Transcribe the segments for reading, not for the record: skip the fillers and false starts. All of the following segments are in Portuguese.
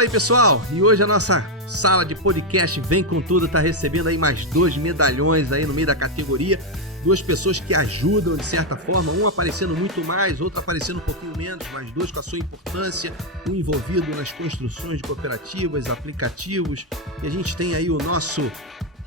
Fala aí, pessoal! E hoje a nossa sala de podcast Vem Com Tudo tá recebendo aí mais 2 medalhões aí no meio da categoria. 2 pessoas que ajudam de certa forma, um aparecendo muito mais, outro aparecendo um pouquinho menos, mas 2 com a sua importância, um envolvido nas construções de cooperativas, aplicativos. E a gente tem aí o nosso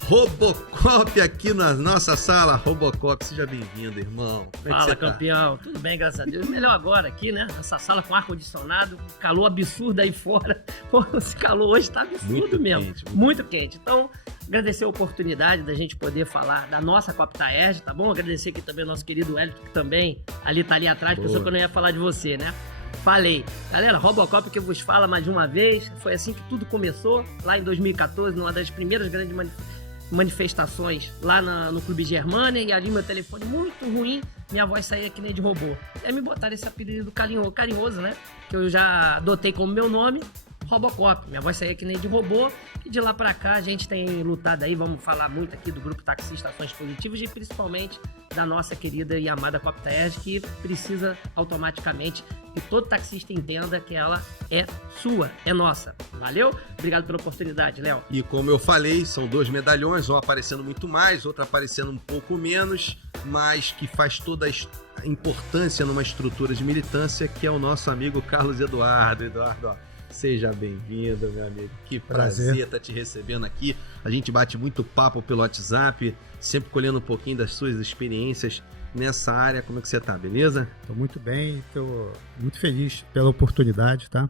Robocop aqui na nossa sala. Robocop, seja bem-vindo, irmão. Fala, campeão. Tudo bem, graças a Deus. Melhor agora aqui, né? Nessa sala com ar-condicionado, calor absurdo aí fora. Pô, esse calor hoje tá absurdo muito mesmo. Quente, muito quente. Então, agradecer a oportunidade da gente poder falar da nossa Coptaerj, tá bom? Agradecer aqui também ao nosso querido Wellington, que também tá ali atrás, pensou que eu não ia falar de você, né? Falei. Galera, Robocop que vos fala mais uma vez. Foi assim que tudo começou, lá em 2014, numa das primeiras grandes manifestações lá no Clube Germânia, e ali meu telefone muito ruim, minha voz saía que nem de robô. E aí me botaram esse apelido carinhoso, né? Que eu já adotei como meu nome, Robocop. Minha voz saía que nem de robô, e de lá pra cá a gente tem lutado aí, vamos falar muito aqui do Grupo Taxista Ações Positivas e principalmente da nossa querida e amada Coptaerj, que precisa automaticamente que todo taxista entenda que ela é sua, é nossa. Valeu? Obrigado pela oportunidade, Léo. E como eu falei, são 2 medalhões, um aparecendo muito mais, outro aparecendo um pouco menos, mas que faz toda a importância numa estrutura de militância, que é o nosso amigo Carlos Eduardo. Eduardo, ó, seja bem-vindo, meu amigo. Que prazer estar te recebendo aqui. A gente bate muito papo pelo WhatsApp, sempre colhendo um pouquinho das suas experiências nessa área. Como é que você tá, beleza? Estou muito bem, estou muito feliz pela oportunidade, tá?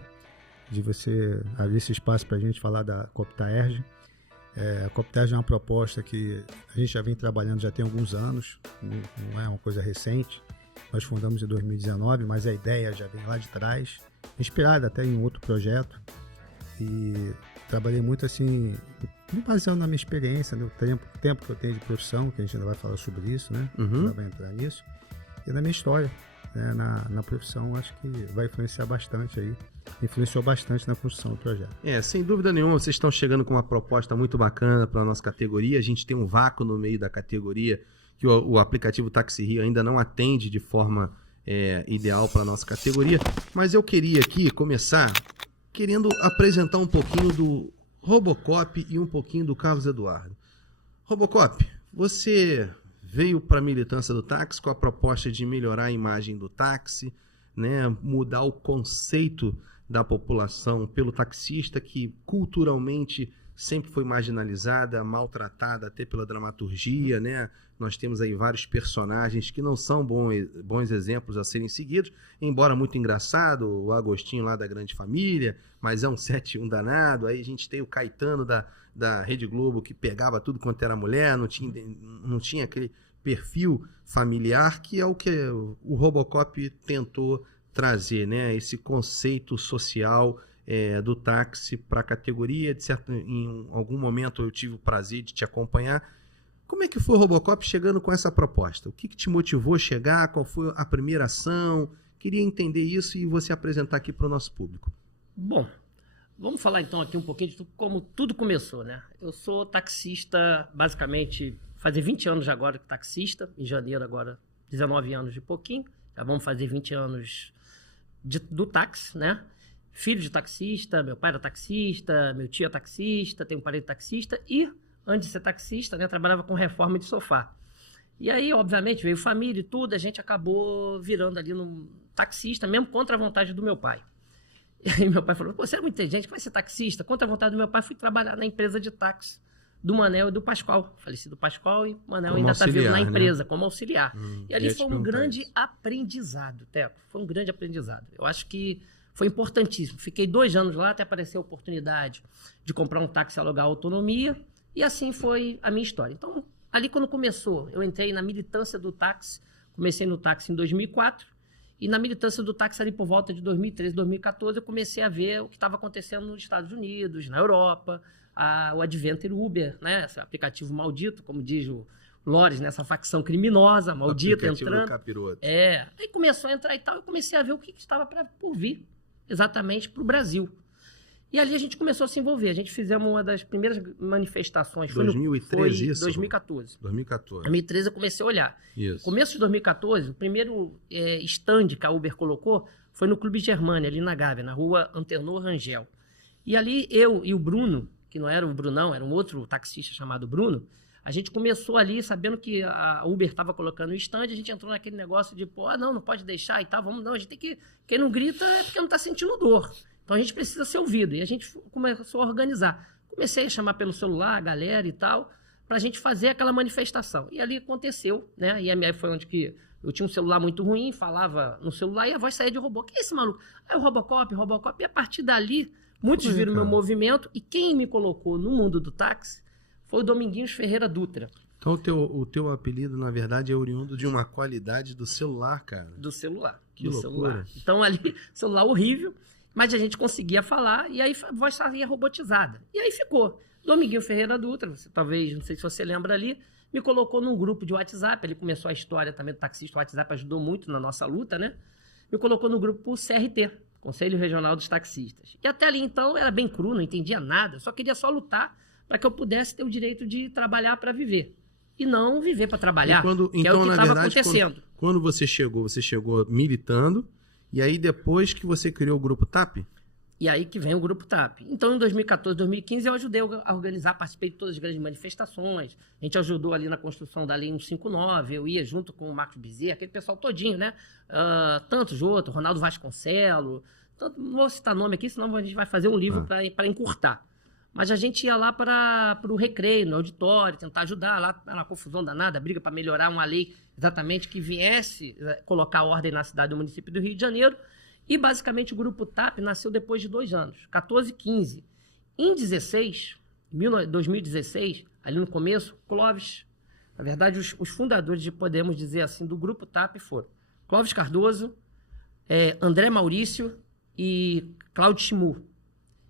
De você abrir esse espaço para a gente falar da Coptaerj. A Coptaerj é uma proposta que a gente já vem trabalhando já tem alguns anos, não é uma coisa recente. Nós fundamos em 2019, mas a ideia já vem lá de trás, inspirada até em outro projeto. E trabalhei muito assim, baseado na minha experiência, no tempo que eu tenho de profissão, que a gente ainda vai falar sobre isso, né? Ainda vai entrar nisso. E na minha história, né? na profissão, acho que vai influenciar bastante aí. Influenciou bastante na construção do projeto. Sem dúvida nenhuma, vocês estão chegando com uma proposta muito bacana para a nossa categoria. A gente tem um vácuo no meio da categoria que o aplicativo Táxi Rio ainda não atende de forma ideal para a nossa categoria. Mas eu queria aqui começar querendo apresentar um pouquinho do Robocop e um pouquinho do Carlos Eduardo. Robocop, você veio para a militância do táxi com a proposta de melhorar a imagem do táxi, né, mudar o conceito da população pelo taxista, que culturalmente sempre foi marginalizada, maltratada até pela dramaturgia, né? Nós temos aí vários personagens que não são bons exemplos a serem seguidos, embora muito engraçado, o Agostinho lá da Grande Família, mas é um 7-1 danado. Aí a gente tem o Caetano da Rede Globo, que pegava tudo quanto era mulher, não tinha aquele perfil familiar, que é o que o Robocop tentou trazer, né? Esse conceito social do táxi para a categoria. Em algum momento eu tive o prazer de te acompanhar. Como é que foi o Robocop chegando com essa proposta? O que te motivou a chegar? Qual foi a primeira ação? Queria entender isso e você apresentar aqui para o nosso público. Bom, vamos falar então aqui um pouquinho de como tudo começou, né? Eu sou taxista, basicamente, fazer 20 anos já agora taxista, em janeiro agora, 19 anos de pouquinho, já vamos fazer 20 anos do táxi, né? Filho de taxista, meu pai era taxista, meu tio é taxista, tenho um parente taxista e, antes de ser taxista, né, trabalhava com reforma de sofá. E aí, obviamente, veio família e tudo, a gente acabou virando ali no taxista, mesmo contra a vontade do meu pai. E aí meu pai falou, pô, você é muito inteligente, vai ser taxista? Contra a vontade do meu pai, fui trabalhar na empresa de táxi do Manel e do Pascoal. Falecido Pascoal, e o Manel ainda está vivo na empresa, né? Como auxiliar. E ali foi um grande aprendizado, Teco. Foi um grande aprendizado. Eu acho que foi importantíssimo. Fiquei 2 anos lá até aparecer a oportunidade de comprar um táxi e alugar autonomia. E assim foi a minha história. Então, ali quando começou, eu entrei na militância do táxi. Comecei no táxi em 2004. E na militância do táxi ali por volta de 2013, 2014, eu comecei a ver o que estava acontecendo nos Estados Unidos, na Europa, o Adventure Uber, né? Esse aplicativo maldito, como diz o Lores, nessa facção criminosa, maldita, entrando. Aí começou a entrar e tal, eu comecei a ver o que estava por vir, exatamente para o Brasil. E ali a gente começou a se envolver. A gente fizemos uma das primeiras manifestações. 2013 isso? 2014. 2014. 2013 eu comecei a olhar. Isso. Começo de 2014, o primeiro stand que a Uber colocou foi no Clube Germânia, ali na Gávea, na rua Antenor Rangel. E ali eu e o Bruno, que não era o Brunão, era um outro taxista chamado Bruno, a gente começou ali sabendo que a Uber estava colocando o stand, a gente entrou naquele negócio de, pô, não pode deixar e tal, vamos, não, a gente tem que... Quem não grita é porque não está sentindo dor. Então a gente precisa ser ouvido. E a gente começou a organizar. Comecei a chamar pelo celular a galera e tal, para a gente fazer aquela manifestação. E ali aconteceu, né? E aí foi onde que eu tinha um celular muito ruim, falava no celular e a voz saía de robô. Quem é esse maluco? Aí o Robocop. E a partir dali, muitos viram o meu movimento. E quem me colocou no mundo do táxi foi o Dominguinhos Ferreira Dutra. Então o teu apelido, na verdade, é oriundo de uma qualidade do celular, cara. Do celular. Que loucura. Celular. Então ali, celular horrível, mas a gente conseguia falar e aí a voz saía robotizada. E aí ficou. Dominguinho Ferreira Dutra, você, talvez, não sei se você lembra ali, me colocou num grupo de WhatsApp. Ele começou a história também do taxista. O WhatsApp ajudou muito na nossa luta, né? Me colocou no grupo CRT, Conselho Regional dos Taxistas. E até ali, então, era bem cru, não entendia nada. Só queria só lutar para que eu pudesse ter o direito de trabalhar para viver. E não viver para trabalhar, que é o que estava acontecendo. Quando você chegou militando, e aí depois que você criou o Grupo TAP? E aí que vem o Grupo TAP. Então, em 2014, 2015, eu ajudei a organizar, participei de todas as grandes manifestações. A gente ajudou ali na construção da Lei 159, eu ia junto com o Marcos Bezerra, aquele pessoal todinho, né? Tantos outros, Ronaldo Vasconcelos, não vou citar nome aqui, senão a gente vai fazer um livro para encurtar. Mas a gente ia lá para o recreio, no auditório, tentar ajudar lá na confusão danada, briga para melhorar uma lei exatamente que viesse colocar ordem na cidade do município do Rio de Janeiro. E, basicamente, o Grupo TAP nasceu depois de 2 anos, 14 e 15. Em 2016, ali no começo, Clóvis, na verdade, os fundadores, podemos dizer assim, do Grupo TAP foram Clóvis Cardoso, André Maurício e Cláudio Chimu.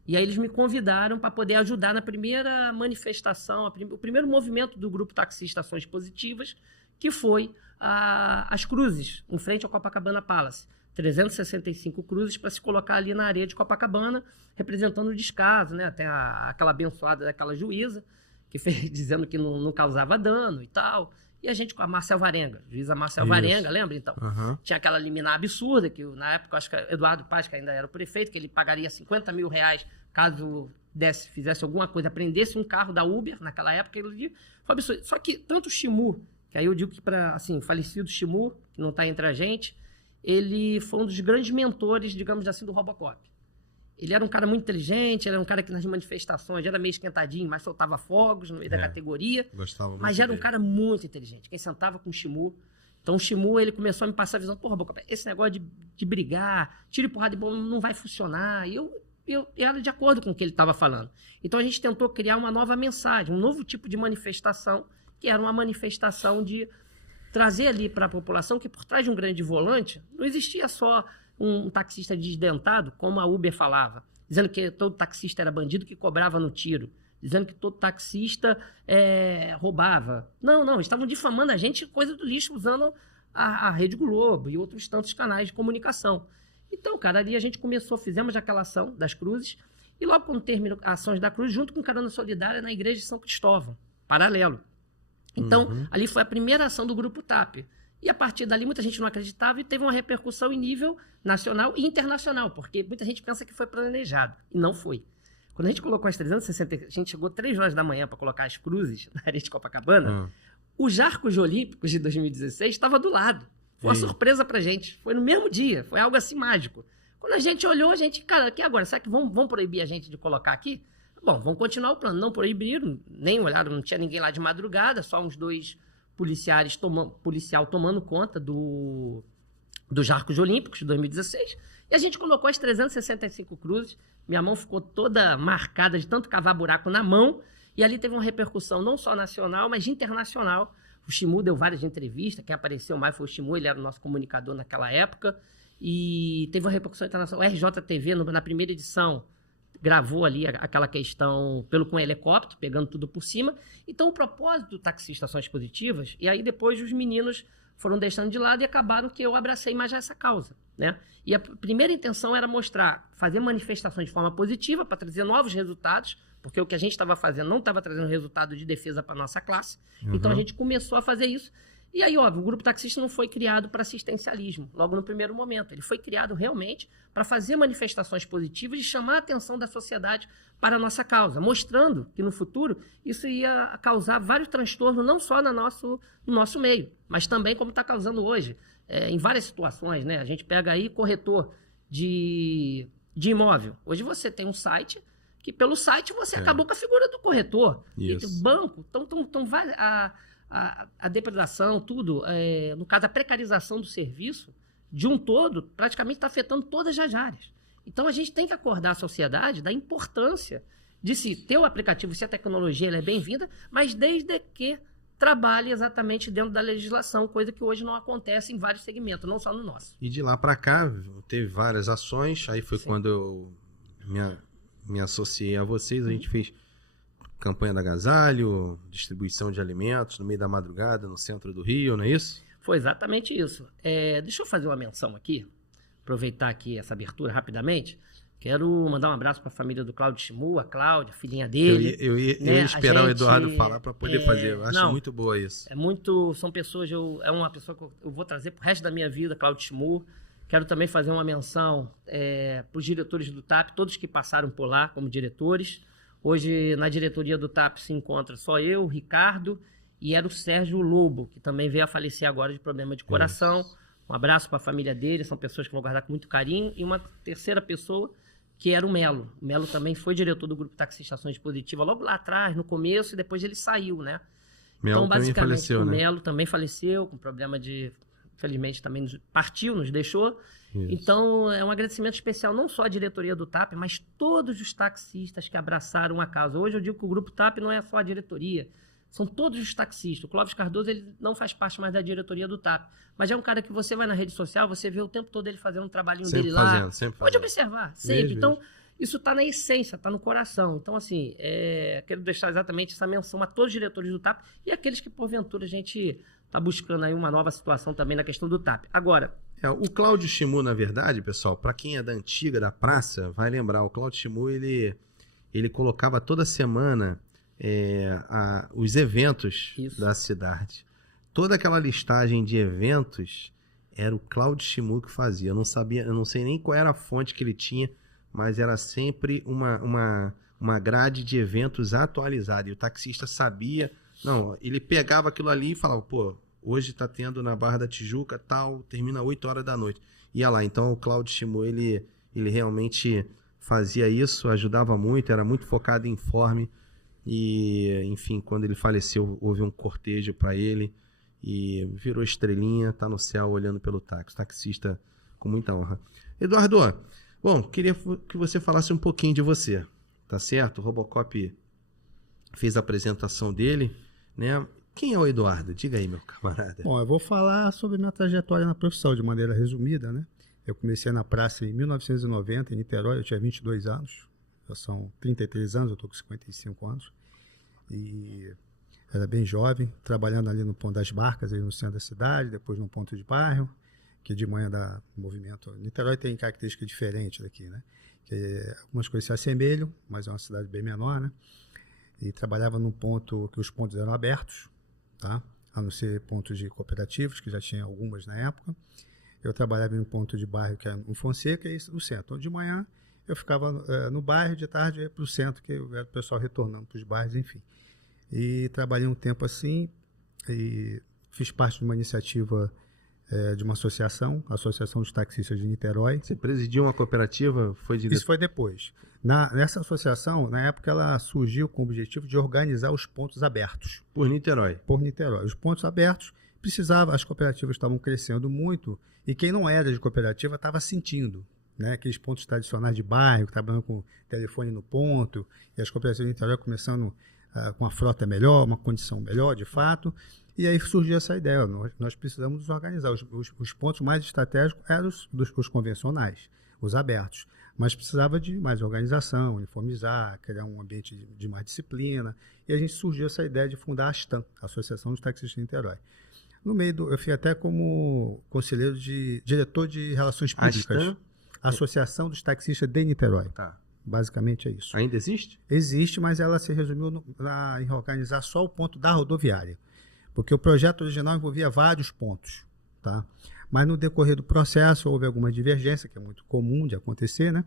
E aí eles me convidaram para poder ajudar na primeira manifestação, o primeiro movimento do Grupo Taxista Ações Positivas, que foi as cruzes, em frente ao Copacabana Palace. 365 cruzes para se colocar ali na areia de Copacabana, representando o descaso, né? Tem aquela abençoada daquela juíza, que fez, dizendo que não causava dano e tal. E a gente com a Márcia Alvarenga, juíza Márcia Alvarenga, lembra então? Uhum. Tinha aquela liminar absurda, que na época, acho que Eduardo Paz, que ainda era o prefeito, que ele pagaria R$50 mil caso fizesse alguma coisa, prendesse um carro da Uber, naquela época, ele foi absurdo. Só que tanto o Chimu, que aí eu digo que para, assim, falecido Chimu, que não está entre a gente, ele foi um dos grandes mentores, digamos assim, do Robocop. Ele era um cara muito inteligente, era um cara que nas manifestações era meio esquentadinho, mas soltava fogos no meio da categoria. Gostava muito mas era um cara muito inteligente. Quem sentava com o Chimu. Então o Chimu, ele começou a me passar a visão, pô, Robocop, esse negócio de brigar, tiro e porrada de bomba não vai funcionar. E eu era de acordo com o que ele estava falando. Então a gente tentou criar uma nova mensagem, um novo tipo de manifestação, que era uma manifestação de trazer ali para a população que por trás de um grande volante não existia só um taxista desdentado, como a Uber falava, dizendo que todo taxista era bandido que cobrava no tiro, dizendo que todo taxista roubava. Não, eles estavam difamando a gente, coisa do lixo, usando a Rede Globo e outros tantos canais de comunicação. Então, cara, ali a gente fizemos aquela ação das cruzes, e logo quando terminou as ações da cruz, junto com Carona Solidária na igreja de São Cristóvão, paralelo. Então, ali foi a primeira ação do Grupo TAP. E a partir dali, muita gente não acreditava e teve uma repercussão em nível nacional e internacional, porque muita gente pensa que foi planejado, e não foi. Quando a gente colocou as 360, a gente chegou 3 horas da manhã para colocar as cruzes na areia de Copacabana, os Arcos Olímpicos de 2016 estava do lado. Foi uma surpresa pra gente. Foi no mesmo dia, foi algo assim mágico. Quando a gente olhou, a gente, cara, aqui agora, será que vão proibir a gente de colocar aqui? Bom, vamos continuar o plano. Não proibiram, nem olharam, não tinha ninguém lá de madrugada, só uns 2 policial tomando conta dos Arcos Olímpicos de 2016. E a gente colocou as 365 cruzes. Minha mão ficou toda marcada de tanto cavar buraco na mão. E ali teve uma repercussão não só nacional, mas internacional. O Chimu deu várias entrevistas. Quem apareceu mais foi o Chimu, ele era o nosso comunicador naquela época. E teve uma repercussão internacional. O RJTV, na primeira edição, gravou ali aquela questão com helicóptero, pegando tudo por cima. Então, o propósito do Taxista Ações Positivas, e aí depois os meninos foram deixando de lado e acabaram que eu abracei mais essa causa, né? E a primeira intenção era fazer manifestações de forma positiva para trazer novos resultados, porque o que a gente estava fazendo não estava trazendo resultado de defesa para a nossa classe. Então, a gente começou a fazer isso. E aí, óbvio, o grupo taxista não foi criado para assistencialismo, logo no primeiro momento. Ele foi criado realmente para fazer manifestações positivas e chamar a atenção da sociedade para a nossa causa, mostrando que no futuro isso ia causar vários transtornos, não só no nosso meio, mas também como está causando hoje, em várias situações, né? A gente pega aí corretor de imóvel. Hoje você tem um site que pelo site você acabou com a figura do corretor. Isso. E o banco, então a depredação, tudo, no caso a precarização do serviço, de um todo, praticamente está afetando todas as áreas. Então a gente tem que acordar a sociedade da importância de se ter o aplicativo, se a tecnologia ela é bem-vinda, mas desde que trabalhe exatamente dentro da legislação, coisa que hoje não acontece em vários segmentos, não só no nosso. E de lá para cá, teve várias ações, aí foi Sim. quando eu me associei a vocês, a gente fez campanha da agasalho, distribuição de alimentos no meio da madrugada, no centro do Rio, não é isso? Foi exatamente isso. Deixa eu fazer uma menção aqui, aproveitar aqui essa abertura rapidamente. Quero mandar um abraço para a família do Cláudio Chimu, a Cláudia, a filhinha dele. Eu ia esperar o Eduardo falar para poder fazer. Eu acho muito boa isso. São pessoas, é uma pessoa que eu vou trazer pro resto da minha vida, Cláudio Chimu. Quero também fazer uma menção para os diretores do TAP, todos que passaram por lá como diretores. Hoje, na diretoria do TAP se encontra só eu, o Ricardo, e era o Sérgio Lobo, que também veio a falecer agora de problema de coração. Isso. Um abraço para a família dele, são pessoas que vou guardar com muito carinho. E uma terceira pessoa, que era o Melo. O Melo também foi diretor do Grupo Taxista Ações Positivas logo lá atrás, no começo, e depois ele saiu, né? Melo então, basicamente, também faleceu, o né? Melo também faleceu, com problema de... Infelizmente, também partiu, nos deixou. Isso. Então, é um agradecimento especial não só à diretoria do TAP, mas todos os taxistas que abraçaram a causa. Hoje eu digo que o Grupo TAP não é só a diretoria, são todos os taxistas. O Clóvis Cardoso ele não faz parte mais da diretoria do TAP, mas é um cara que você vai na rede social, você vê o tempo todo ele fazendo um trabalhinho sempre dele fazendo, lá. Sempre Pode fazendo. observar, sempre. Então, isso está na essência, está no coração. Então, assim, quero deixar exatamente essa menção a todos os diretores do TAP e aqueles que, porventura, a gente está buscando aí uma nova situação também na questão do TAP. Agora... o Cláudio Chimu, na verdade, pessoal, para quem é da antiga, da praça, vai lembrar, o Cláudio Chimu, ele colocava toda semana os eventos da cidade. Toda aquela listagem de eventos era o Cláudio Chimu que fazia. Eu não sei nem qual era a fonte que ele tinha, mas era sempre uma grade de eventos atualizada. E o taxista sabia... Não, ele pegava aquilo ali e falava, pô, hoje tá tendo na Barra da Tijuca, tal, termina 8 horas da noite. Ia lá, então o Cláudio Chimu, ele realmente fazia isso, ajudava muito, era muito focado em informe. E, enfim, quando ele faleceu, houve um cortejo para ele e virou estrelinha, tá no céu olhando pelo táxi, taxista com muita honra. Eduardo, bom, queria que você falasse um pouquinho de você, tá certo? O Robocop fez a apresentação dele, né? Quem é o Eduardo? Diga aí, meu camarada. Bom, eu vou falar sobre minha trajetória na profissão, de maneira resumida, né? Eu comecei na praça em 1990, em Niterói, eu tinha 22 anos. Já são 33 anos, eu estou com 55 anos. E era bem jovem, trabalhando ali no Ponto das Barcas, aí no centro da cidade, depois no Ponto de Bairro, que de manhã dá movimento. Niterói tem característica diferente daqui, né? Que algumas coisas se assemelham, mas é uma cidade bem menor, né? E trabalhava num ponto que os pontos eram abertos, tá? A não ser pontos de cooperativos, que já tinha algumas na época. Eu trabalhava em um ponto de bairro que era no Fonseca e no centro. Então, de manhã eu ficava no bairro, de tarde ia para o centro, que era o pessoal retornando para os bairros, enfim. E trabalhei um tempo assim e fiz parte de uma iniciativa de uma associação, a Associação dos Taxistas de Niterói. Você presidiu uma cooperativa? Isso foi depois. Nessa associação, na época, ela surgiu com o objetivo de organizar os pontos abertos. Por Niterói? Por Niterói. Os pontos abertos as cooperativas estavam crescendo muito e quem não era de cooperativa estava sentindo, né? Aqueles pontos tradicionais de bairro, trabalhando com telefone no ponto, e as cooperativas de Niterói começando com uma frota melhor, uma condição melhor, de fato. E aí surgiu essa ideia, nós precisamos nos organizar. Os pontos mais estratégicos eram os convencionais, os abertos. Mas precisava de mais organização, uniformizar, criar um ambiente de mais disciplina. E a gente surgiu essa ideia de fundar a ASTAN, a Associação dos Taxistas de Niterói. No meio eu fui até como diretor de Relações Públicas. ASTAN? Associação dos Taxistas de Niterói. Tá. Basicamente é isso. Ainda existe? Existe, mas ela se resumiu em organizar só o ponto da rodoviária. Porque o projeto original envolvia vários pontos, tá? Mas no decorrer do processo houve alguma divergência, que é muito comum de acontecer, né?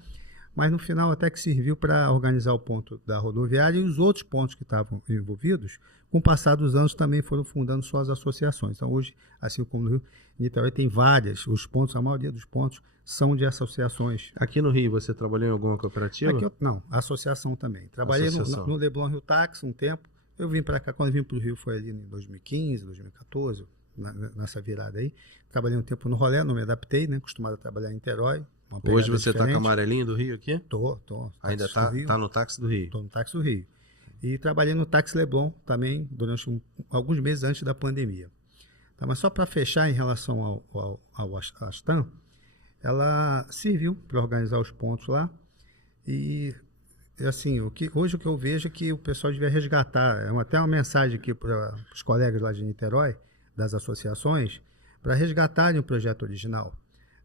Mas no final até que serviu para organizar o ponto da rodoviária e os outros pontos que estavam envolvidos, com o passar dos anos também foram fundando suas associações. Então hoje, assim como no Rio, Niterói tem várias, os pontos, a maioria dos pontos são de associações. Aqui no Rio, você trabalhou em alguma cooperativa? Não, associação também. Trabalhei no Leblon Rio Táxi um tempo, eu vim para cá, quando eu vim para o Rio foi ali em 2015, 2014, nessa virada aí. Trabalhei um tempo no Rolé, não me adaptei, né? Acostumado a trabalhar em Niterói. Hoje você está com a amarelinha do Rio aqui? Tô. Ainda tá no táxi do Rio? Tô no táxi do Rio. E trabalhei no táxi Leblon também durante alguns meses antes da pandemia. Tá, mas só para fechar em relação ao Astan, ela serviu para organizar os pontos lá e assim, hoje o que eu vejo é que o pessoal devia resgatar, até uma mensagem aqui para os colegas lá de Niterói, das associações, para resgatarem o projeto original.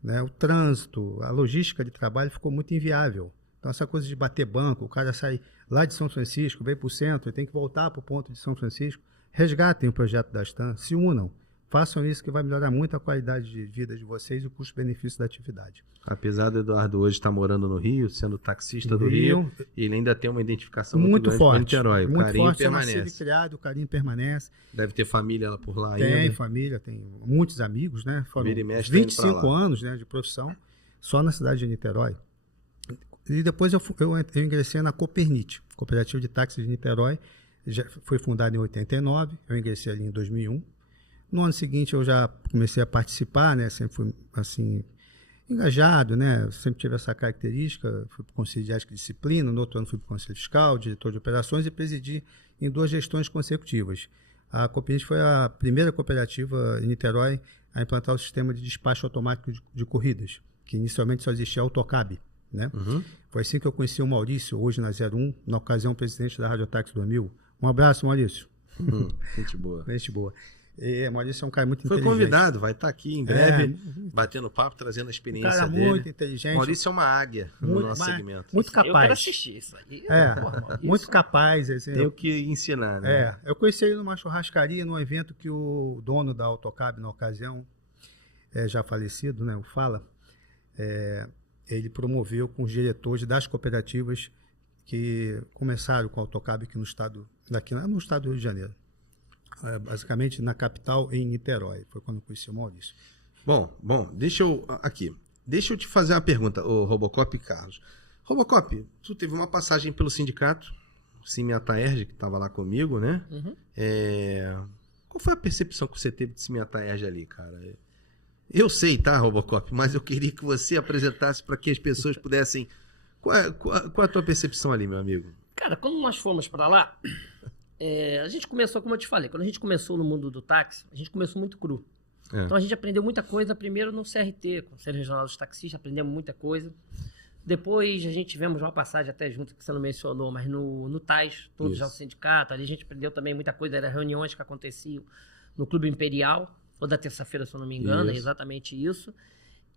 Né? O trânsito, a logística de trabalho ficou muito inviável. Então, essa coisa de bater banco, o cara sai lá de São Francisco, vem para o centro e tem que voltar para o ponto de São Francisco. Resgatem o projeto da Astan, se unam. Façam isso que vai melhorar muito a qualidade de vida de vocês e o custo-benefício da atividade. Apesar do Eduardo hoje estar morando no Rio, sendo taxista do Rio, ele ainda tem uma identificação muito grande forte, com Niterói. O carinho permanece. Criado, o carinho permanece. Deve ter família por lá ainda. Tem família, tem muitos amigos, né? Foram 25 anos, né, de profissão só na cidade de Niterói. E depois eu ingressei na Copernit, Cooperativa de Táxi de Niterói. Já foi fundada em 89, eu ingressei ali em 2001. No ano seguinte eu já comecei a participar, né? Sempre fui assim engajado, né? Sempre tive essa característica. Fui para o Conselho de Ética e Disciplina, no outro ano fui para o Conselho Fiscal, diretor de operações e presidi em 2 gestões consecutivas. A Copernit foi a primeira cooperativa em Niterói a implantar o sistema de despacho automático de corridas, que inicialmente só existia Autocab, né? Uhum. Foi assim que eu conheci o Maurício, hoje na 01, na ocasião presidente da Radiotáxi 2000. Um abraço, Maurício. Gente boa. Gente boa. Maurício é um cara muito inteligente. Foi convidado, vai estar aqui em breve, batendo papo, trazendo a experiência dele. Muito inteligente. Maurício é uma águia no nosso segmento. Muito capaz. Eu quero assistir isso aí. Muito capaz. Assim, tem o que ensinar, né? Eu conheci ele numa churrascaria, num evento que o dono da Autocab, na ocasião, já falecido, né, o Fala, ele promoveu com os diretores das cooperativas que começaram com a Autocab aqui no estado do Rio de Janeiro. Basicamente na capital, em Niterói. Foi quando eu conheci o Maurício. Bom, deixa eu te fazer uma pergunta, o Robocop e Carlos. Robocop, tu teve uma passagem pelo sindicato, Simiataerj, que estava lá comigo, né? Uhum. Qual foi a percepção que você teve de Simiataerj ali, cara? Eu sei, tá, Robocop, mas eu queria que você apresentasse para que as pessoas pudessem... Qual é a tua percepção ali, meu amigo? Cara, quando nós fomos para lá... a gente começou, como eu te falei, quando a gente começou no mundo do táxi, a gente começou muito cru. Então a gente aprendeu muita coisa, primeiro no CRT, Conselho Regional dos Taxistas, aprendemos muita coisa. Depois a gente tivemos uma passagem até junto, que você não mencionou, mas no TAS, todos já o sindicato, ali a gente aprendeu também muita coisa, eram reuniões que aconteciam no Clube Imperial, toda terça-feira, se eu não me engano, é exatamente isso.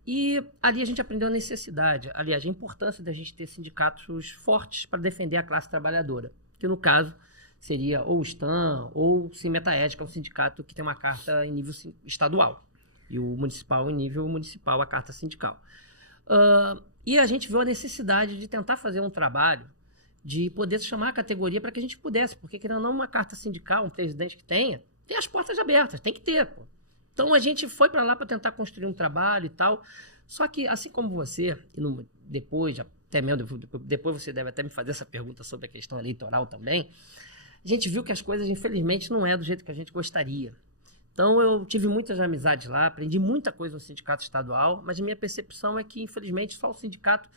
E ali a gente aprendeu a necessidade, aliás, a importância da gente ter sindicatos fortes para defender a classe trabalhadora, que no caso... seria ou o STAN ou o Simiataerj, que é um sindicato que tem uma carta em nível estadual. E o municipal, em nível municipal, a carta sindical. E a gente viu a necessidade de tentar fazer um trabalho de poder chamar a categoria para que a gente pudesse, porque querendo ou não, uma carta sindical, um presidente que tem as portas abertas, tem que ter. Pô. Então a gente foi para lá para tentar construir um trabalho e tal. Só que, assim como você, e depois você deve até me fazer essa pergunta sobre a questão eleitoral também, a gente viu que as coisas, infelizmente, não é do jeito que a gente gostaria. Então, eu tive muitas amizades lá, aprendi muita coisa no sindicato estadual, mas a minha percepção é que, infelizmente, só o sindicato...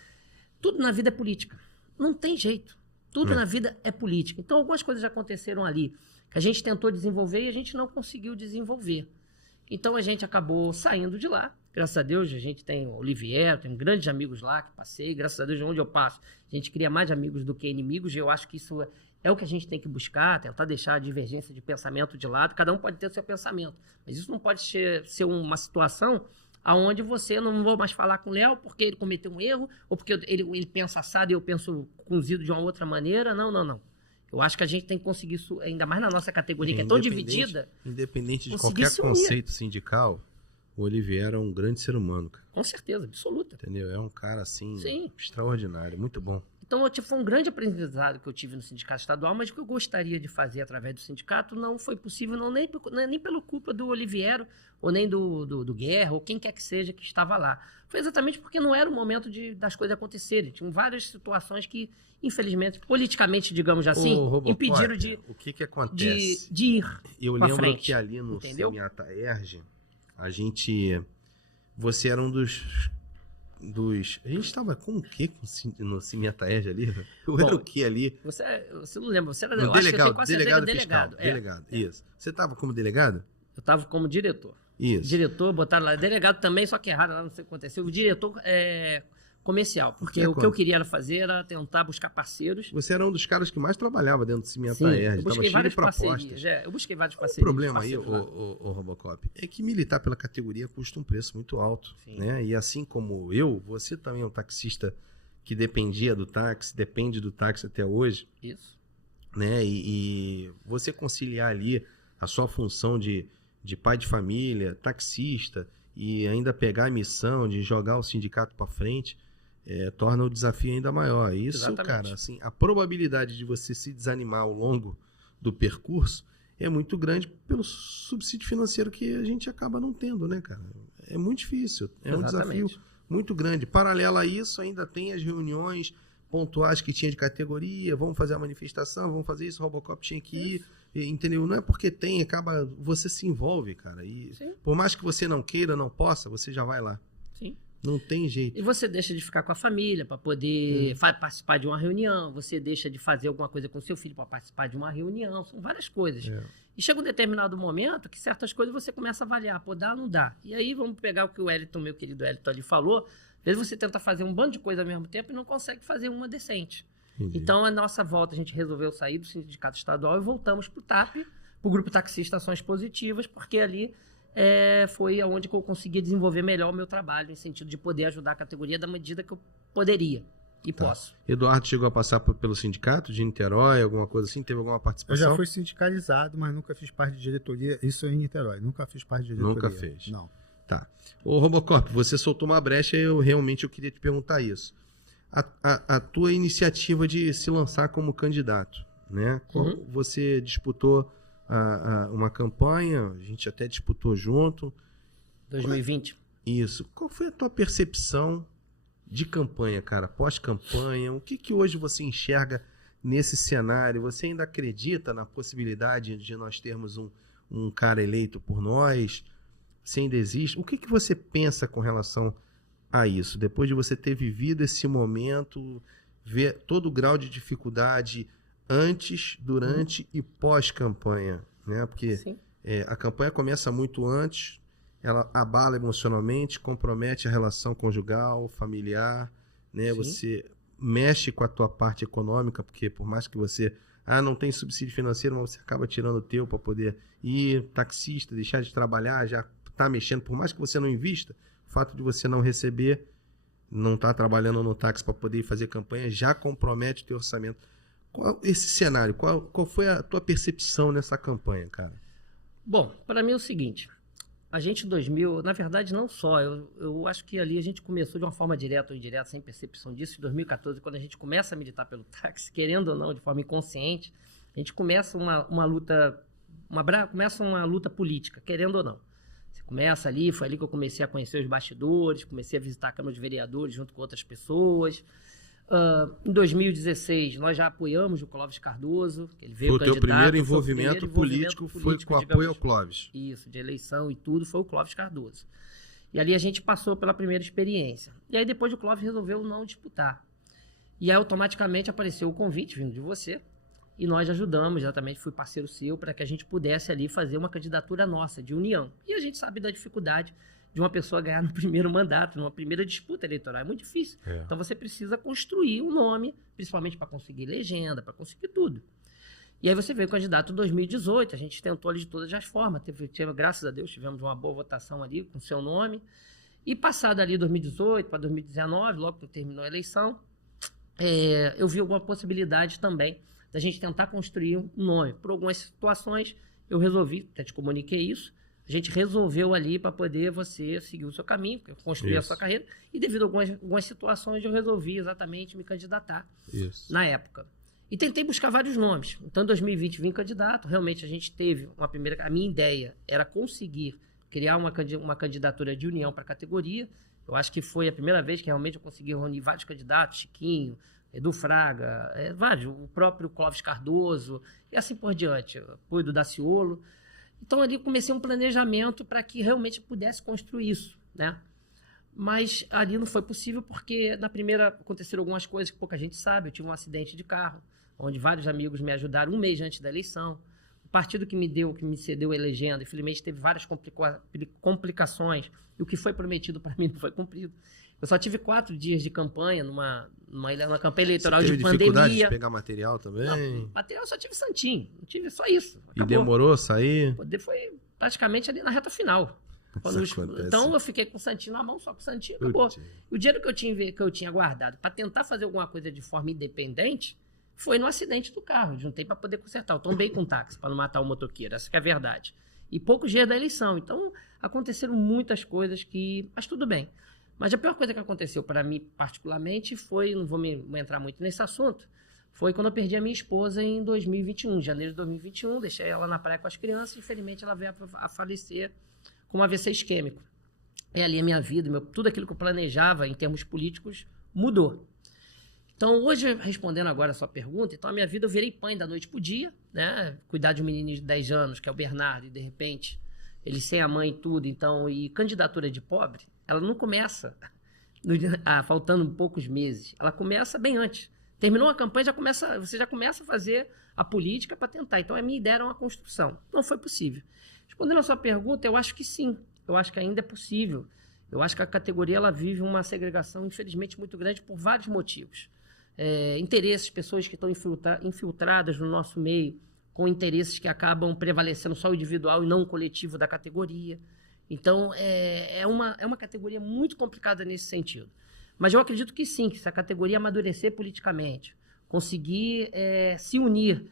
Tudo na vida é política. Não tem jeito. Tudo na vida é política. Então, algumas coisas já aconteceram ali, que a gente tentou desenvolver e a gente não conseguiu desenvolver. Então, a gente acabou saindo de lá. Graças a Deus, a gente tem o Olivier, tem grandes amigos lá que passei. Graças a Deus, onde eu passo, a gente cria mais amigos do que inimigos. E eu acho que isso é o que a gente tem que buscar, tentar deixar a divergência de pensamento de lado. Cada um pode ter o seu pensamento, mas isso não pode ser uma situação onde você não vou mais falar com o Léo porque ele cometeu um erro, ou porque ele pensa assado e eu penso cozido de uma outra maneira. Não. Eu acho que a gente tem que conseguir isso, ainda mais na nossa categoria, que é tão dividida. Independente de conseguir qualquer se unir. conceito sindical, o Olivier é um grande ser humano, cara. Com certeza, absoluta. Entendeu? É um cara, assim, Sim. extraordinário, muito bom. Então, foi um grande aprendizado que eu tive no sindicato estadual, mas o que eu gostaria de fazer através do sindicato não foi possível, nem pela culpa do Oliviero, ou nem do Guerra, ou quem quer que seja que estava lá. Foi exatamente porque não era o momento das coisas acontecerem. Tinham várias situações que, infelizmente, politicamente, digamos assim, impediram o que acontece? de ir Eu pra lembro frente, que ali no entendeu? Semiata Erge, você era um dos... A gente estava com o quê no Semiata Erge ali? Eu era o quê ali? Você não lembra? Você era No delegado fiscal. delegado. Delegado, isso. Você estava como delegado? Eu estava como diretor. Isso. Diretor, botaram lá. Delegado também, só que errado, lá não sei o que aconteceu. O diretor comercial. Porque o que eu queria era tentar buscar parceiros. Você era um dos caras que mais trabalhava dentro do Semiata Sim, Erge. eu busquei várias parcerias. Eu busquei várias parcerias. O problema aí, o Robocop, é que militar pela categoria custa um preço muito alto. Né? E assim como você também é um taxista que dependia do táxi, depende do táxi até hoje. Isso. Né? E você conciliar ali a sua função de pai de família, taxista, e ainda pegar a missão de jogar o sindicato para frente, torna o desafio ainda maior. Isso, exatamente. Cara, assim, a probabilidade de você se desanimar ao longo do percurso é muito grande pelo subsídio financeiro que a gente acaba não tendo, né, cara? É muito difícil, um desafio muito grande. Paralelo a isso, ainda tem as reuniões pontuais que tinha de categoria, vamos fazer a manifestação, vamos fazer isso, o Robocop tinha que ir, entendeu? Não é porque você se envolve, cara, e por mais que você não queira, não possa, você já vai lá. Sim. Não tem jeito. E você deixa de ficar com a família para poder participar de uma reunião, você deixa de fazer alguma coisa com seu filho para participar de uma reunião, são várias coisas. E chega um determinado momento que certas coisas você começa a avaliar, dá ou não dá. E aí vamos pegar o que o Wellington, meu querido Wellington ali falou, às vezes você tenta fazer um bando de coisa ao mesmo tempo e não consegue fazer uma decente. Entendi. Então, a nossa volta, a gente resolveu sair do sindicato estadual e voltamos para o TAP, para o Grupo Taxista Ações Positivas, porque ali foi onde que eu consegui desenvolver melhor o meu trabalho, no sentido de poder ajudar a categoria da medida que eu poderia e posso. Eduardo chegou a passar pelo sindicato de Niterói, alguma coisa assim? Teve alguma participação? Eu já fui sindicalizado, mas nunca fiz parte de diretoria. Isso em Niterói. Nunca fiz parte de diretoria. Nunca fez? Não. Tá. Ô, Robocop, você soltou uma brecha e eu queria te perguntar isso. A tua iniciativa de se lançar como candidato, né? Você disputou uma campanha, a gente até disputou junto. 2020. Isso. Qual foi a tua percepção de campanha, cara? Pós-campanha, o que hoje você enxerga nesse cenário? Você ainda acredita na possibilidade de nós termos um cara eleito por nós? Você ainda existe? O que você pensa com relação a isso? Depois de você ter vivido esse momento, ver todo o grau de dificuldade antes, durante e pós-campanha, né? Porque a campanha começa muito antes, ela abala emocionalmente, compromete a relação conjugal, familiar, né? Você mexe com a tua parte econômica, porque por mais que você não tem subsídio financeiro, mas você acaba tirando o teu para poder ir taxista, deixar de trabalhar, já está mexendo, por mais que você não invista, o fato de você não receber, não estar trabalhando no táxi para poder fazer campanha, já compromete o teu orçamento. Esse cenário, qual foi a tua percepção nessa campanha, cara? Bom, para mim é o seguinte, a gente em 2000, na verdade não só, eu acho que ali a gente começou de uma forma direta ou indireta, sem percepção disso, em 2014, quando a gente começa a militar pelo táxi, querendo ou não, de forma inconsciente, a gente começa uma luta política, querendo ou não. Você começa ali, foi ali que eu comecei a conhecer os bastidores, comecei a visitar a Câmara de Vereadores junto com outras pessoas. Em 2016, nós já apoiamos o Clóvis Cardoso, ele veio candidato. O teu primeiro envolvimento político foi com apoio ao Clóvis. Isso, de eleição e tudo, foi o Clóvis Cardoso. E ali a gente passou pela primeira experiência. E aí depois o Clóvis resolveu não disputar. E aí automaticamente apareceu o convite vindo de você, e nós ajudamos, exatamente, fui parceiro seu, para que a gente pudesse ali fazer uma candidatura nossa, de união. E a gente sabe da dificuldade de uma pessoa ganhar no primeiro mandato, numa primeira disputa eleitoral. É muito difícil. Então você precisa construir um nome, principalmente para conseguir legenda, para conseguir tudo. E aí você veio candidato em 2018, a gente tentou ali de todas as formas, graças a Deus tivemos uma boa votação ali com o seu nome. E passado ali 2018 para 2019, logo que terminou a eleição, eu vi alguma possibilidade também da gente tentar construir um nome. Por algumas situações, eu resolvi, até te comuniquei isso, a gente resolveu ali para poder você seguir o seu caminho, construir a sua carreira, e devido a algumas situações, eu resolvi exatamente me candidatar na época. E tentei buscar vários nomes. Então, em 2020, vim candidato. Realmente, a gente teve a minha ideia era conseguir criar uma candidatura de união para a categoria. Eu acho que foi a primeira vez que realmente eu consegui reunir vários candidatos, Chiquinho, Edu Fraga, vários, o próprio Clóvis Cardoso, e assim por diante, apoio do Daciolo. Então, ali eu comecei um planejamento para que realmente pudesse construir isso, né? Mas ali não foi possível porque na primeira aconteceram algumas coisas que pouca gente sabe. Eu tive um acidente de carro, onde vários amigos me ajudaram um mês antes da eleição. O partido que me cedeu a legenda, infelizmente teve várias complicações, e o que foi prometido para mim não foi cumprido. Eu só tive 4 dias de campanha, numa campanha eleitoral de pandemia. Teve dificuldade de pegar material também? Não, material eu só tive santinho, não tive só isso. Acabou. E demorou a sair? Foi praticamente ali na reta final. Então eu fiquei com o santinho na mão, só com o santinho acabou. O dinheiro que eu tinha guardado para tentar fazer alguma coisa de forma independente foi no acidente do carro. Juntei para poder consertar. Eu tombei com um táxi para não matar o motoqueiro, essa que é a verdade. E poucos dias da eleição. Então aconteceram muitas coisas mas tudo bem. Mas a pior coisa que aconteceu para mim particularmente foi, não vou me entrar muito nesse assunto, foi quando eu perdi a minha esposa em 2021, janeiro de 2021. Deixei ela na praia com as crianças e infelizmente ela veio a falecer com um AVC isquêmico. E ali a minha vida, tudo aquilo que eu planejava em termos políticos mudou. Então, hoje, respondendo agora a sua pergunta, então a minha vida eu virei pai da noite pro dia, né? Cuidar de um menino de 10 anos, que é o Bernardo, e de repente, ele sem a mãe e tudo, então, e candidatura de pobre, ela não começa faltando poucos meses, ela começa bem antes. Terminou a campanha, você já começa a fazer a política para tentar. Então, a minha ideia era uma construção. Não foi possível. Respondendo a sua pergunta, eu acho que sim. Eu acho que ainda é possível. Eu acho que a categoria ela vive uma segregação, infelizmente, muito grande por vários motivos. Interesses, pessoas que estão infiltradas no nosso meio, com interesses que acabam prevalecendo só o individual e não o coletivo da categoria. Então, é uma categoria muito complicada nesse sentido. Mas eu acredito que sim, que se a categoria amadurecer politicamente, conseguir se unir,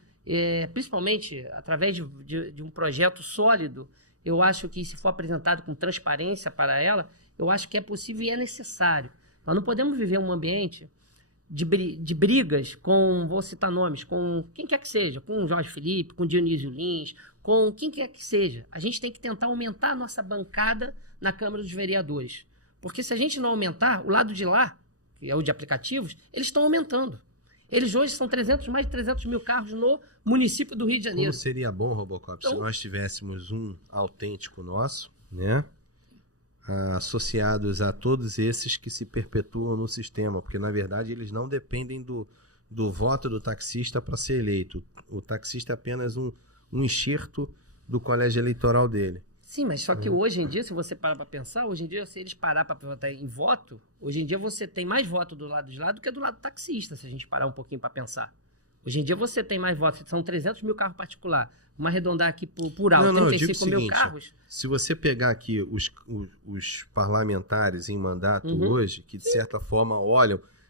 principalmente através de um projeto sólido, eu acho que se for apresentado com transparência para ela, eu acho que é possível e é necessário. Nós não podemos viver um ambiente de brigas com, vou citar nomes, com quem quer que seja, com o Jorge Felipe, com o Dionísio Lins, com quem quer que seja. A gente tem que tentar aumentar a nossa bancada na Câmara dos Vereadores. Porque se a gente não aumentar, o lado de lá, que é o de aplicativos, eles estão aumentando. Eles hoje são mais de 300 mil carros no município do Rio de Janeiro. Como seria bom, Robocop, então, se nós tivéssemos um autêntico nosso, né? Associados a todos esses que se perpetuam no sistema, porque na verdade eles não dependem do voto do taxista para ser eleito. O taxista é apenas um enxerto do colégio eleitoral dele. Sim, mas só que hoje em dia, se você parar para pensar, hoje em dia, se eles parar para votar em voto, hoje em dia você tem mais voto do lado de lá do que do lado do taxista, se a gente parar um pouquinho para pensar. Hoje em dia você tem mais votos, são 300 mil carros particulares. Vamos arredondar aqui por alto, 35 mil carros. Se você pegar aqui os parlamentares em mandato hoje, que de certa forma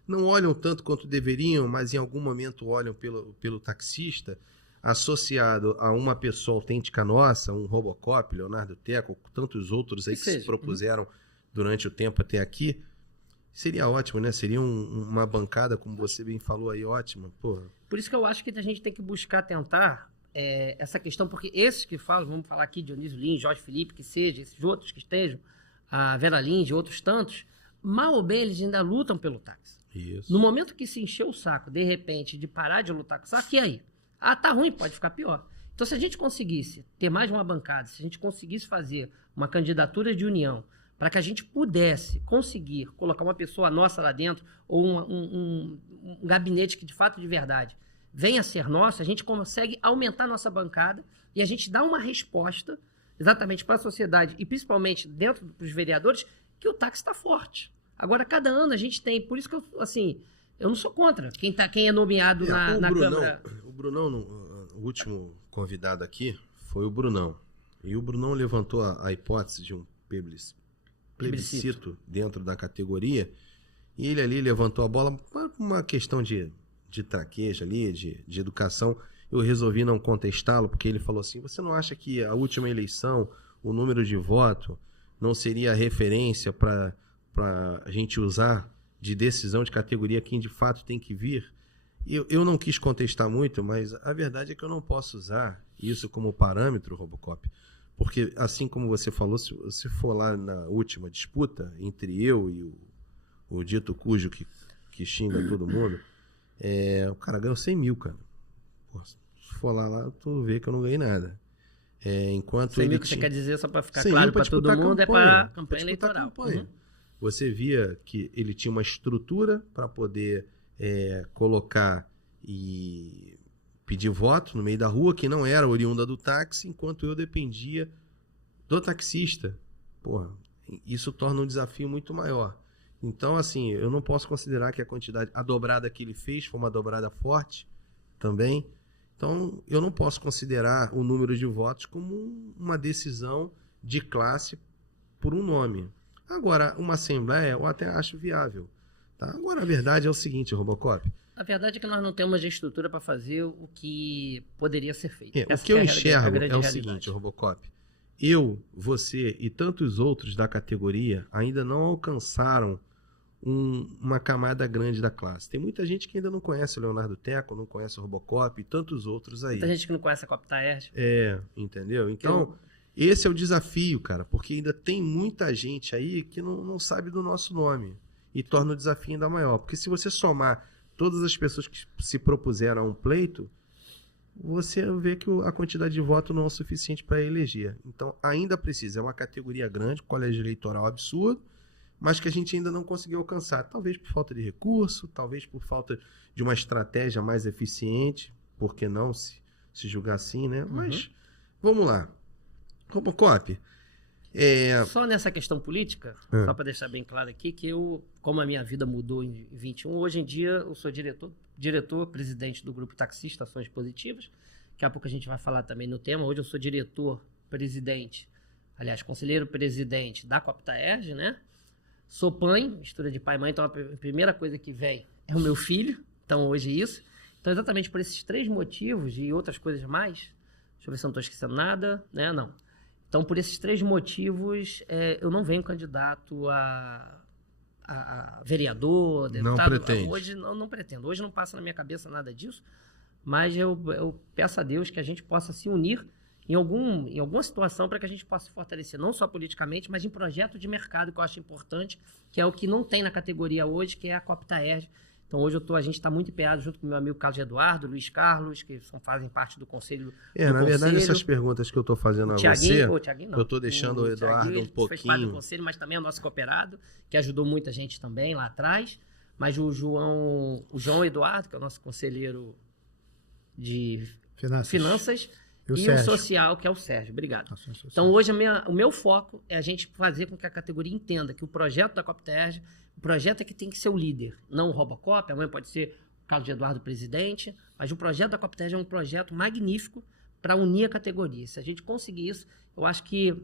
não olham tanto quanto deveriam, mas em algum momento olham pelo taxista, associado a uma pessoa autêntica nossa, um Robocop, Leonardo Teco, tantos outros aí que se propuseram durante o tempo até aqui, seria ótimo, né? Seria uma bancada, como você bem falou aí, ótima. Porra. Por isso que eu acho que a gente tem que buscar tentar essa questão, porque esses que falam, vamos falar aqui de Dionísio Lins, Jorge Felipe, que seja, esses outros que estejam, a Vera Lins e outros tantos, mal ou bem eles ainda lutam pelo táxi. Isso. No momento que se encher o saco, de repente, de parar de lutar com o saco, e aí? Tá ruim, pode ficar pior. Então, se a gente conseguisse ter mais uma bancada, se a gente conseguisse fazer uma candidatura de união, para que a gente pudesse conseguir colocar uma pessoa nossa lá dentro, ou um gabinete que, de fato, de verdade, venha a ser nosso, a gente consegue aumentar a nossa bancada e a gente dá uma resposta exatamente para a sociedade e principalmente dentro dos vereadores que o táxi está forte. Agora, cada ano a gente tem, por isso que eu não sou contra quem é nomeado na Câmara. O Brunão, o último convidado aqui foi o Brunão. E o Brunão levantou a hipótese de um plebiscito dentro da categoria. E ele ali levantou a bola por uma questão de traquejo ali, de educação. Eu resolvi não contestá-lo, porque ele falou assim, você não acha que a última eleição, o número de voto, não seria a referência para a gente usar de decisão de categoria quem de fato tem que vir? Eu não quis contestar muito, mas a verdade é que eu não posso usar isso como parâmetro, Robocop, porque assim como você falou, se você for lá na última disputa entre eu e o dito cujo que xinga todo mundo, o cara ganhou 100 mil, cara. Pô, se for lá, tu vê que eu não ganhei nada. Enquanto 100 ele mil que você quer dizer, só para ficar 100 claro mil pra para todo disputar mundo, é para campanha eleitoral. Campanha. Uhum. Você via que ele tinha uma estrutura para poder colocar e pedir voto no meio da rua, que não era oriunda do táxi, enquanto eu dependia do taxista. Porra, isso torna um desafio muito maior. Então, assim, eu não posso considerar que a dobrada que ele fez foi uma dobrada forte também. Então, eu não posso considerar o número de votos como uma decisão de classe por um nome. Agora, uma assembleia eu até acho viável. Tá? Agora, a verdade é o seguinte, Robocop. A verdade é que nós não temos a estrutura para fazer o que poderia ser feito. O que eu enxergo é o seguinte, Robocop. Eu, você e tantos outros da categoria ainda não alcançaram uma camada grande da classe. Tem muita gente que ainda não conhece o Leonardo Teco, não conhece o Robocop e tantos outros aí. Muita gente que não conhece a Copta Erge. Entendeu? Então, esse é o desafio, cara, porque ainda tem muita gente aí que não sabe do nosso nome e torna o desafio ainda maior. Porque se você somar todas as pessoas que se propuseram a um pleito, você vê que a quantidade de voto não é o suficiente para eleger. Então, ainda precisa. É uma categoria grande, colégio eleitoral absurdo, mas que a gente ainda não conseguiu alcançar. Talvez por falta de recurso, talvez por falta de uma estratégia mais eficiente, por que não se julgar assim, né? Mas, vamos lá. Robocop, Só nessa questão política, só para deixar bem claro aqui, que como a minha vida mudou em 21, hoje em dia eu sou diretor-presidente do Grupo Taxista Ações Positivas. Daqui a pouco a gente vai falar também no tema. Hoje eu sou diretor-presidente, aliás, conselheiro-presidente da Copta Erge, né? Sou pai, mistura de pai e mãe, então a primeira coisa que vem é o meu filho, então hoje é isso. Então exatamente por esses 3 motivos e outras coisas mais, deixa eu ver se eu não estou esquecendo nada, né? Não. Então por esses 3 motivos eu não venho candidato a vereador, deputado. Não pretende. Hoje não pretendo, hoje não passa na minha cabeça nada disso, mas eu peço a Deus que a gente possa se unir em alguma situação para que a gente possa se fortalecer, não só politicamente, mas em projeto de mercado, que eu acho importante, que é o que não tem na categoria hoje, que é a Copta Erge. Então hoje a gente está muito empenhado junto com o meu amigo Carlos Eduardo, Luiz Carlos, que fazem parte do conselho. Na verdade, essas perguntas que eu estou fazendo a você, eu estou deixando o Eduardo um pouquinho. Fez parte do conselho, mas também é o nosso cooperado, que ajudou muita gente também lá atrás. Mas o João Eduardo, que é o nosso conselheiro de finanças e o social, que é o Sérgio. Obrigado. Então, hoje, o meu foco é a gente fazer com que a categoria entenda que o projeto da Copta Erge, o projeto é que tem que ser o líder, não o Robocop. Amanhã pode ser o Carlos Eduardo presidente, mas o projeto da Copta Erge é um projeto magnífico para unir a categoria. Se a gente conseguir isso, eu acho que,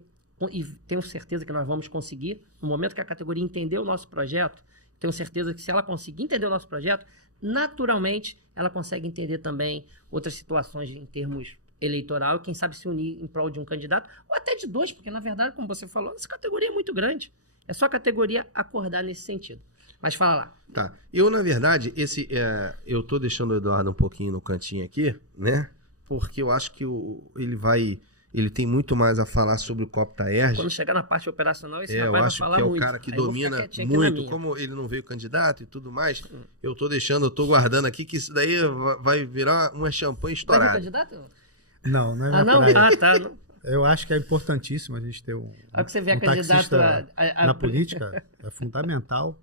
e tenho certeza que nós vamos conseguir, no momento que a categoria entender o nosso projeto, tenho certeza que se ela conseguir entender o nosso projeto, naturalmente ela consegue entender também outras situações em termos eleitoral, quem sabe se unir em prol de um candidato, ou até de 2, porque na verdade, como você falou, essa categoria é muito grande. É só a categoria acordar nesse sentido. Mas fala lá. Tá. Eu, na verdade, eu tô deixando o Eduardo um pouquinho no cantinho aqui, né? Porque eu acho que ele tem muito mais a falar sobre o Copta Erge. Quando chegar na parte operacional, esse rapaz vai falar muito. Eu acho que é o cara que domina muito, como ele não veio candidato e tudo mais, eu tô guardando aqui que isso daí vai virar uma champanhe estourada. Vai vir candidato? Não é minha praia. Tá. Não. Eu acho que é importantíssimo a gente ter que você vê candidato na política, é fundamental,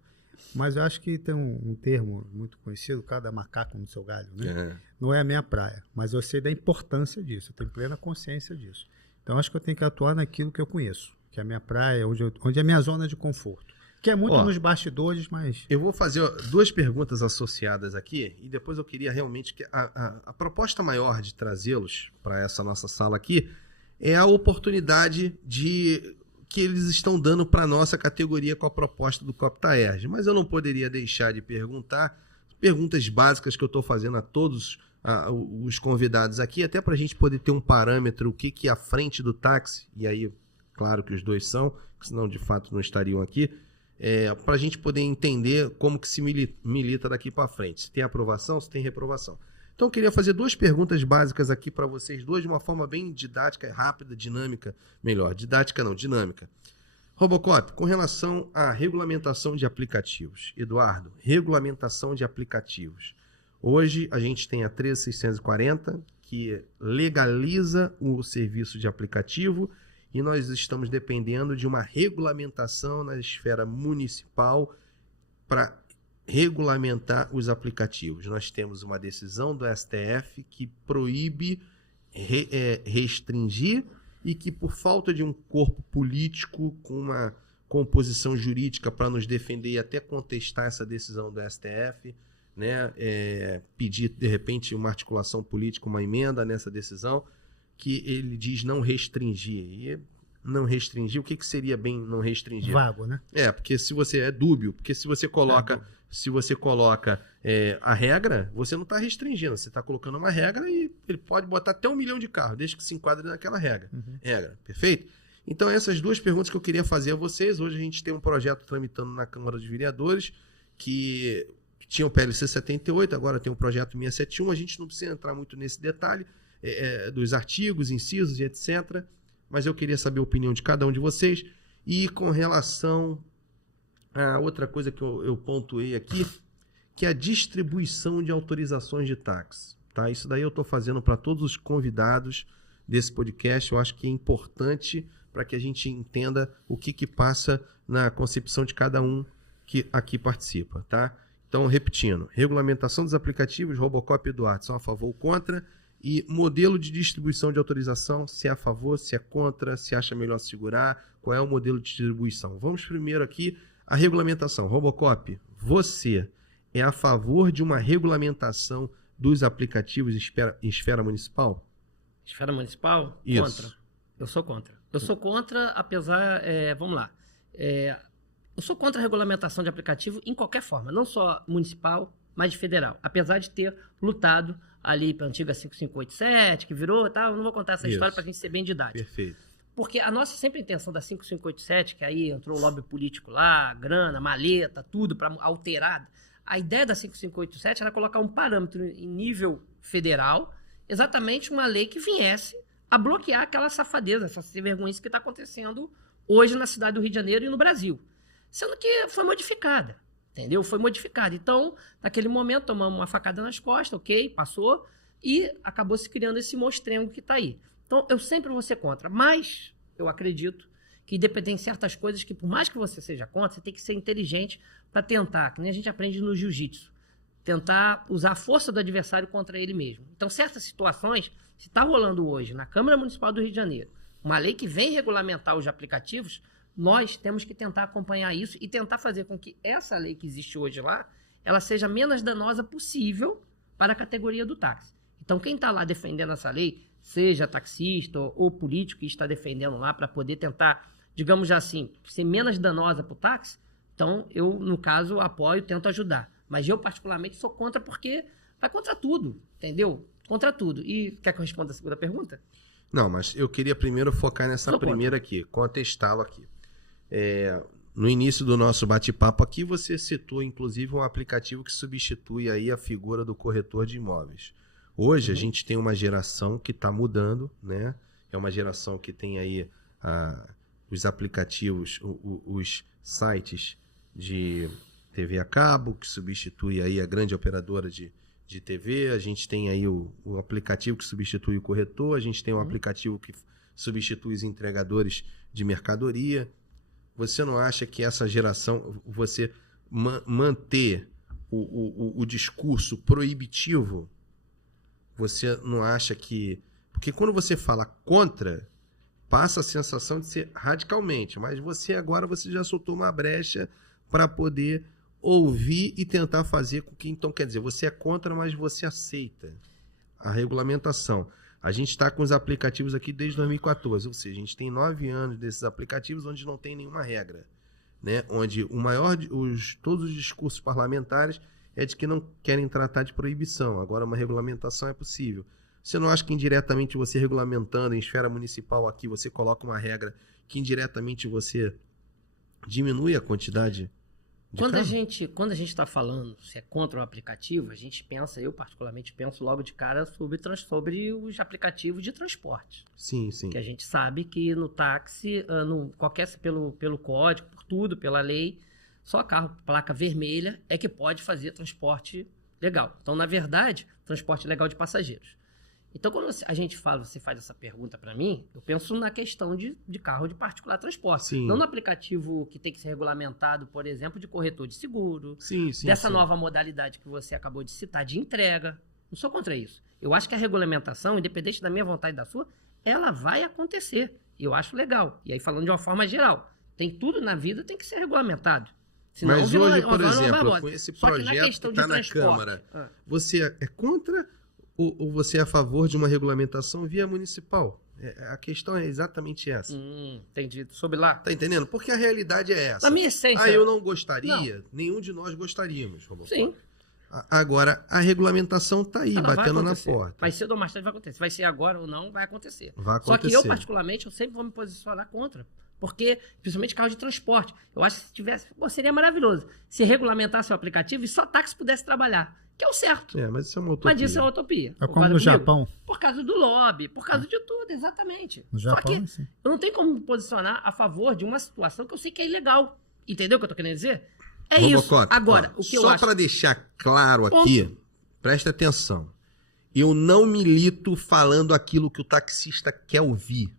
mas eu acho que tem um termo muito conhecido, cada macaco no seu galho, né? Não é a minha praia, mas eu sei da importância disso, eu tenho plena consciência disso. Então acho que eu tenho que atuar naquilo que eu conheço, que é a minha praia, onde é a minha zona de conforto. Que é muito nos bastidores, mas... Eu vou fazer 2 perguntas associadas aqui e depois eu queria realmente que a proposta maior de trazê-los para essa nossa sala aqui é a oportunidade de que eles estão dando para a nossa categoria com a proposta do CoptaERG. Mas eu não poderia deixar de perguntar perguntas básicas que eu estou fazendo a todos os convidados aqui, até para a gente poder ter um parâmetro, o que é a frente do táxi, e aí, claro que os dois são, senão de fato não estariam aqui, para a gente poder entender como que se milita daqui para frente, se tem aprovação, se tem reprovação. Então eu queria fazer 2 perguntas básicas aqui para vocês dois, de uma forma bem didática, rápida, dinâmica, melhor, didática não, dinâmica. Robocop, com relação à regulamentação de aplicativos. Eduardo, regulamentação de aplicativos. Hoje a gente tem a 13640, que legaliza o serviço de aplicativo, e nós estamos dependendo de uma regulamentação na esfera municipal para regulamentar os aplicativos. Nós temos uma decisão do STF que proíbe restringir e que, por falta de um corpo político com uma composição jurídica para nos defender e até contestar essa decisão do STF, né, pedir, de repente, uma articulação política, uma emenda nessa decisão, que ele diz não restringir. E não restringir, o que seria bem não restringir? Vago, né? Porque se você é dúbio, porque se você coloca... a regra, você não está restringindo, você está colocando uma regra e ele pode botar até 1 milhão de carros, desde que se enquadre naquela regra. Regra, perfeito? Então, essas 2 perguntas que eu queria fazer a vocês. Hoje a gente tem um projeto tramitando na Câmara dos Vereadores que tinha o PLC 78, agora tem o projeto 671. A gente não precisa entrar muito nesse detalhe dos artigos, incisos e etc. Mas eu queria saber a opinião de cada um de vocês. E com relação a outra coisa que eu pontuei aqui, que é a distribuição de autorizações de táxi. Tá? Isso daí eu estou fazendo para todos os convidados desse podcast. Eu acho que é importante para que a gente entenda o que passa na concepção de cada um que aqui participa. Tá? Então, repetindo, regulamentação dos aplicativos, Robocop e Eduardo são a favor ou contra, e modelo de distribuição de autorização, se é a favor, se é contra, se acha melhor segurar, qual é o modelo de distribuição. Vamos primeiro aqui a regulamentação. Robocop, você é a favor de uma regulamentação dos aplicativos em esfera municipal? Esfera municipal? Isso. Contra. Eu sou contra. Eu sou contra, apesar... vamos lá. Eu sou contra a regulamentação de aplicativo em qualquer forma, não só municipal, mas federal. Apesar de ter lutado ali para a antiga 5587, que virou e tal, eu não vou contar essa história para a gente ser bem didático. Perfeito. Porque a nossa sempre intenção da 5587, que aí entrou o lobby político lá, grana, maleta, tudo para alterar. A ideia da 5587 era colocar um parâmetro em nível federal, exatamente uma lei que viesse a bloquear aquela safadeza, essa vergonhice que está acontecendo hoje na cidade do Rio de Janeiro e no Brasil. Sendo que foi modificada, entendeu? Foi modificada. Então, naquele momento, tomamos uma facada nas costas, ok, passou, e acabou se criando esse monstrengo que está aí. Então, eu sempre vou ser contra, mas eu acredito que dependem de certas coisas que, por mais que você seja contra, você tem que ser inteligente para tentar, que nem a gente aprende no jiu-jitsu, tentar usar a força do adversário contra ele mesmo. Então, certas situações, se está rolando hoje na Câmara Municipal do Rio de Janeiro, uma lei que vem regulamentar os aplicativos, nós temos que tentar acompanhar isso e tentar fazer com que essa lei que existe hoje lá, ela seja menos danosa possível para a categoria do táxi. Então, quem está lá defendendo essa lei, seja taxista ou político que está defendendo lá para poder tentar, digamos já assim, ser menos danosa para o táxi, então eu, no caso, apoio, tento ajudar. Mas eu, particularmente, sou contra porque vai contra tudo, entendeu? Contra tudo. E quer que eu responda a segunda pergunta? Não, mas eu queria primeiro focar nessa primeira aqui, contestá-lo aqui. No início do nosso bate-papo aqui, você citou, inclusive, um aplicativo que substitui aí a figura do corretor de imóveis. Hoje a gente tem uma geração que está mudando, né? É uma geração que tem aí os aplicativos, os sites de TV a cabo, que substitui aí a grande operadora de TV. A gente tem aí o aplicativo que substitui o corretor. A gente tem um aplicativo que substitui os entregadores de mercadoria. Você não acha que essa geração, você manter o discurso proibitivo, você não acha que... Porque quando você fala contra, passa a sensação de ser radicalmente, mas você já soltou uma brecha para poder ouvir e tentar fazer com que... Então, quer dizer, você é contra, mas você aceita a regulamentação. A gente está com os aplicativos aqui desde 2014, ou seja, a gente tem 9 anos desses aplicativos onde não tem nenhuma regra, né? Onde todos os discursos parlamentares é de que não querem tratar de proibição, agora uma regulamentação é possível. Você não acha que indiretamente você regulamentando em esfera municipal aqui, você coloca uma regra que indiretamente você diminui a quantidade de Quando carro? a gente está falando se é contra o aplicativo, a gente pensa, eu particularmente penso logo de cara sobre os aplicativos de transporte. Sim, sim. Que a gente sabe que no táxi, pelo código, por tudo, pela lei, só carro placa vermelha é que pode fazer transporte legal. Então, na verdade, transporte legal de passageiros. Então, quando você faz essa pergunta para mim, eu penso na questão de carro de particular transporte. Sim. Não no aplicativo que tem que ser regulamentado, por exemplo, de corretor de seguro, Sim, dessa sim. nova modalidade que você acabou de citar, de entrega. Não sou contra isso. Eu acho que a regulamentação, independente da minha vontade e da sua, ela vai acontecer. Eu acho legal. E aí, falando de uma forma geral, tudo na vida tem que ser regulamentado. Senão, Mas vira hoje, uma por barbaridade. exemplo, com esse Só que na projeto que questão está de na transporte, Câmara, você é contra ou você é a favor de uma regulamentação via municipal? A questão é exatamente essa. Entendi. Sobre lá. Tá entendendo? Porque a realidade é essa. Na minha essência. Eu não gostaria, nenhum de nós gostaríamos, Robocop. Sim. Agora, a regulamentação tá aí, Ela vai batendo na acontecer. porta. Vai cedo ou mais tarde vai acontecer. Vai ser agora ou não, vai acontecer. Vai Só que acontecer. eu, particularmente, eu sempre vou me posicionar contra. Porque, principalmente carro de transporte, eu acho que se tivesse... seria maravilhoso se regulamentasse o aplicativo e só táxi pudesse trabalhar. Que é o certo. Mas isso é uma utopia. Mas isso é utopia. É como Concorda no comigo? Japão. Por causa do lobby, por causa de tudo, exatamente. No Só Japão, que sim. eu não tenho como me posicionar a favor de uma situação que eu sei que é ilegal. Entendeu o que eu tô querendo dizer? É isso. Robocop, Agora, ó, o que eu só acho... para deixar claro aqui, presta atenção. Eu não milito falando aquilo que o taxista quer ouvir.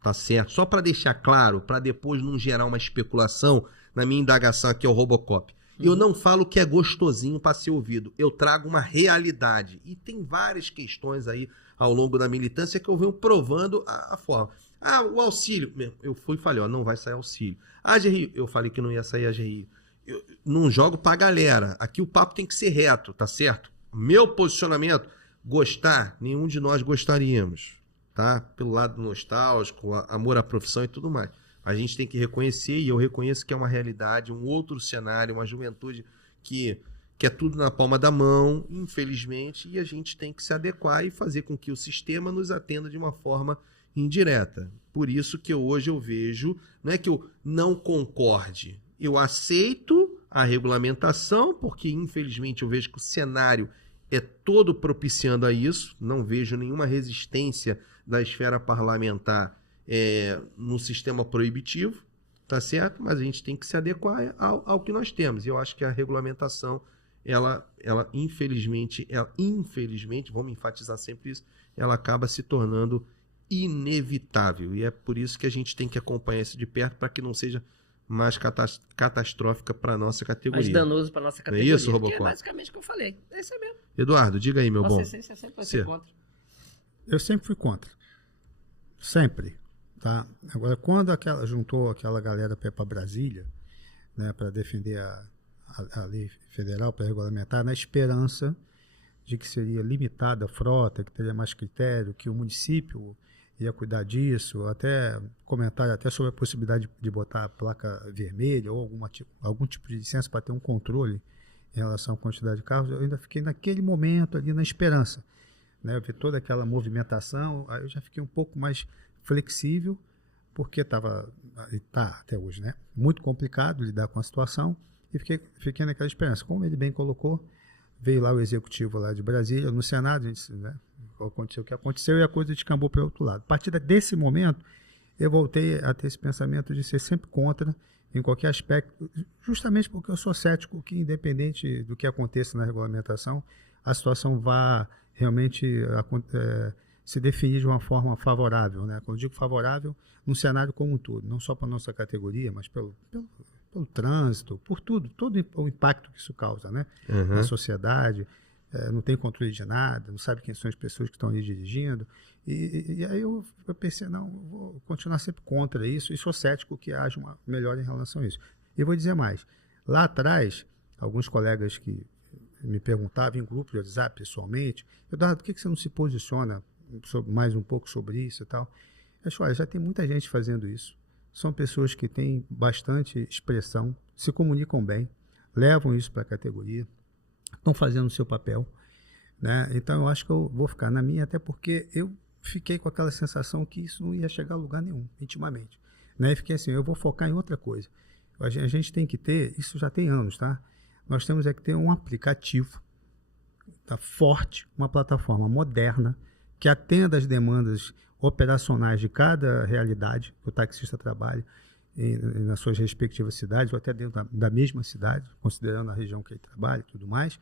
Tá certo? Só para deixar claro, para depois não gerar uma especulação na minha indagação aqui ao Robocop. Eu não falo que é gostosinho para ser ouvido. Eu trago uma realidade. E tem várias questões aí ao longo da militância que eu venho provando a forma. O auxílio. Eu fui e falei, não vai sair auxílio. A AGRI, eu falei que não ia sair a AGRI. Eu não jogo pra galera. Aqui o papo tem que ser reto, tá certo? Meu posicionamento, gostar, nenhum de nós gostaríamos. Tá? Pelo lado nostálgico, amor à profissão e tudo mais. A gente tem que reconhecer, e eu reconheço que é uma realidade, um outro cenário, uma juventude que é tudo na palma da mão, infelizmente, e a gente tem que se adequar e fazer com que o sistema nos atenda de uma forma indireta. Por isso que hoje eu vejo, não é que eu não concorde, eu aceito a regulamentação, porque infelizmente eu vejo que o cenário é todo propiciando a isso, não vejo nenhuma resistência da esfera parlamentar no sistema proibitivo, tá certo? Mas a gente tem que se adequar ao que nós temos. E eu acho que a regulamentação, ela infelizmente, vamos enfatizar sempre isso, ela acaba se tornando inevitável. E é por isso que a gente tem que acompanhar isso de perto para que não seja mais catastrófica para a nossa categoria. Mais danoso para nossa categoria. Não é isso, Robocop? Que é basicamente o que eu falei. É isso aí mesmo. Eduardo, diga aí, meu bom. Você sempre vai ser contra. Eu sempre fui contra. Sempre. Tá? Agora, quando juntou aquela galera para Brasília, né, para defender a lei federal, para regulamentar, na esperança de que seria limitada a frota, que teria mais critério, que o município ia cuidar disso, até comentário até sobre a possibilidade de botar a placa vermelha ou algum tipo de licença para ter um controle em relação à quantidade de carros. Eu ainda fiquei naquele momento ali na esperança, né? Eu vi toda aquela movimentação, aí eu já fiquei um pouco mais flexível, porque está até hoje, né? Muito complicado lidar com a situação, e fiquei naquela esperança. Como ele bem colocou, veio lá o executivo lá de Brasília, no Senado, a gente, né? Aconteceu o que aconteceu e a coisa descambou para o outro lado. A partir desse momento, eu voltei a ter esse pensamento de ser sempre contra em qualquer aspecto, justamente porque eu sou cético que, independente do que aconteça na regulamentação, a situação vá realmente se definir de uma forma favorável, né? Quando eu digo favorável, num cenário como um todo, não só para a nossa categoria, mas pelo trânsito, por tudo, todo o impacto que isso causa, né? Na sociedade. Não tem controle de nada, não sabe quem são as pessoas que estão ali dirigindo. E aí eu pensei, não, eu vou continuar sempre contra isso, e sou cético que haja uma melhora em relação a isso. E vou dizer mais, lá atrás, alguns colegas que me perguntavam em grupo de WhatsApp, pessoalmente, Eduardo, por que você não se posiciona mais um pouco sobre isso e tal. Eu acho, olha, já tem muita gente fazendo isso. São pessoas que têm bastante expressão, se comunicam bem, levam isso para a categoria, estão fazendo o seu papel, né? Então eu acho que eu vou ficar na minha, até porque eu fiquei com aquela sensação que isso não ia chegar a lugar nenhum, intimamente, né? E fiquei assim, eu vou focar em outra coisa. A gente tem que ter, isso já tem anos, tá? Nós temos que ter um aplicativo, tá, forte, uma plataforma moderna, que atenda às demandas operacionais de cada realidade que o taxista trabalha nas suas respectivas cidades, ou até dentro da mesma cidade, considerando a região que ele trabalha e tudo mais,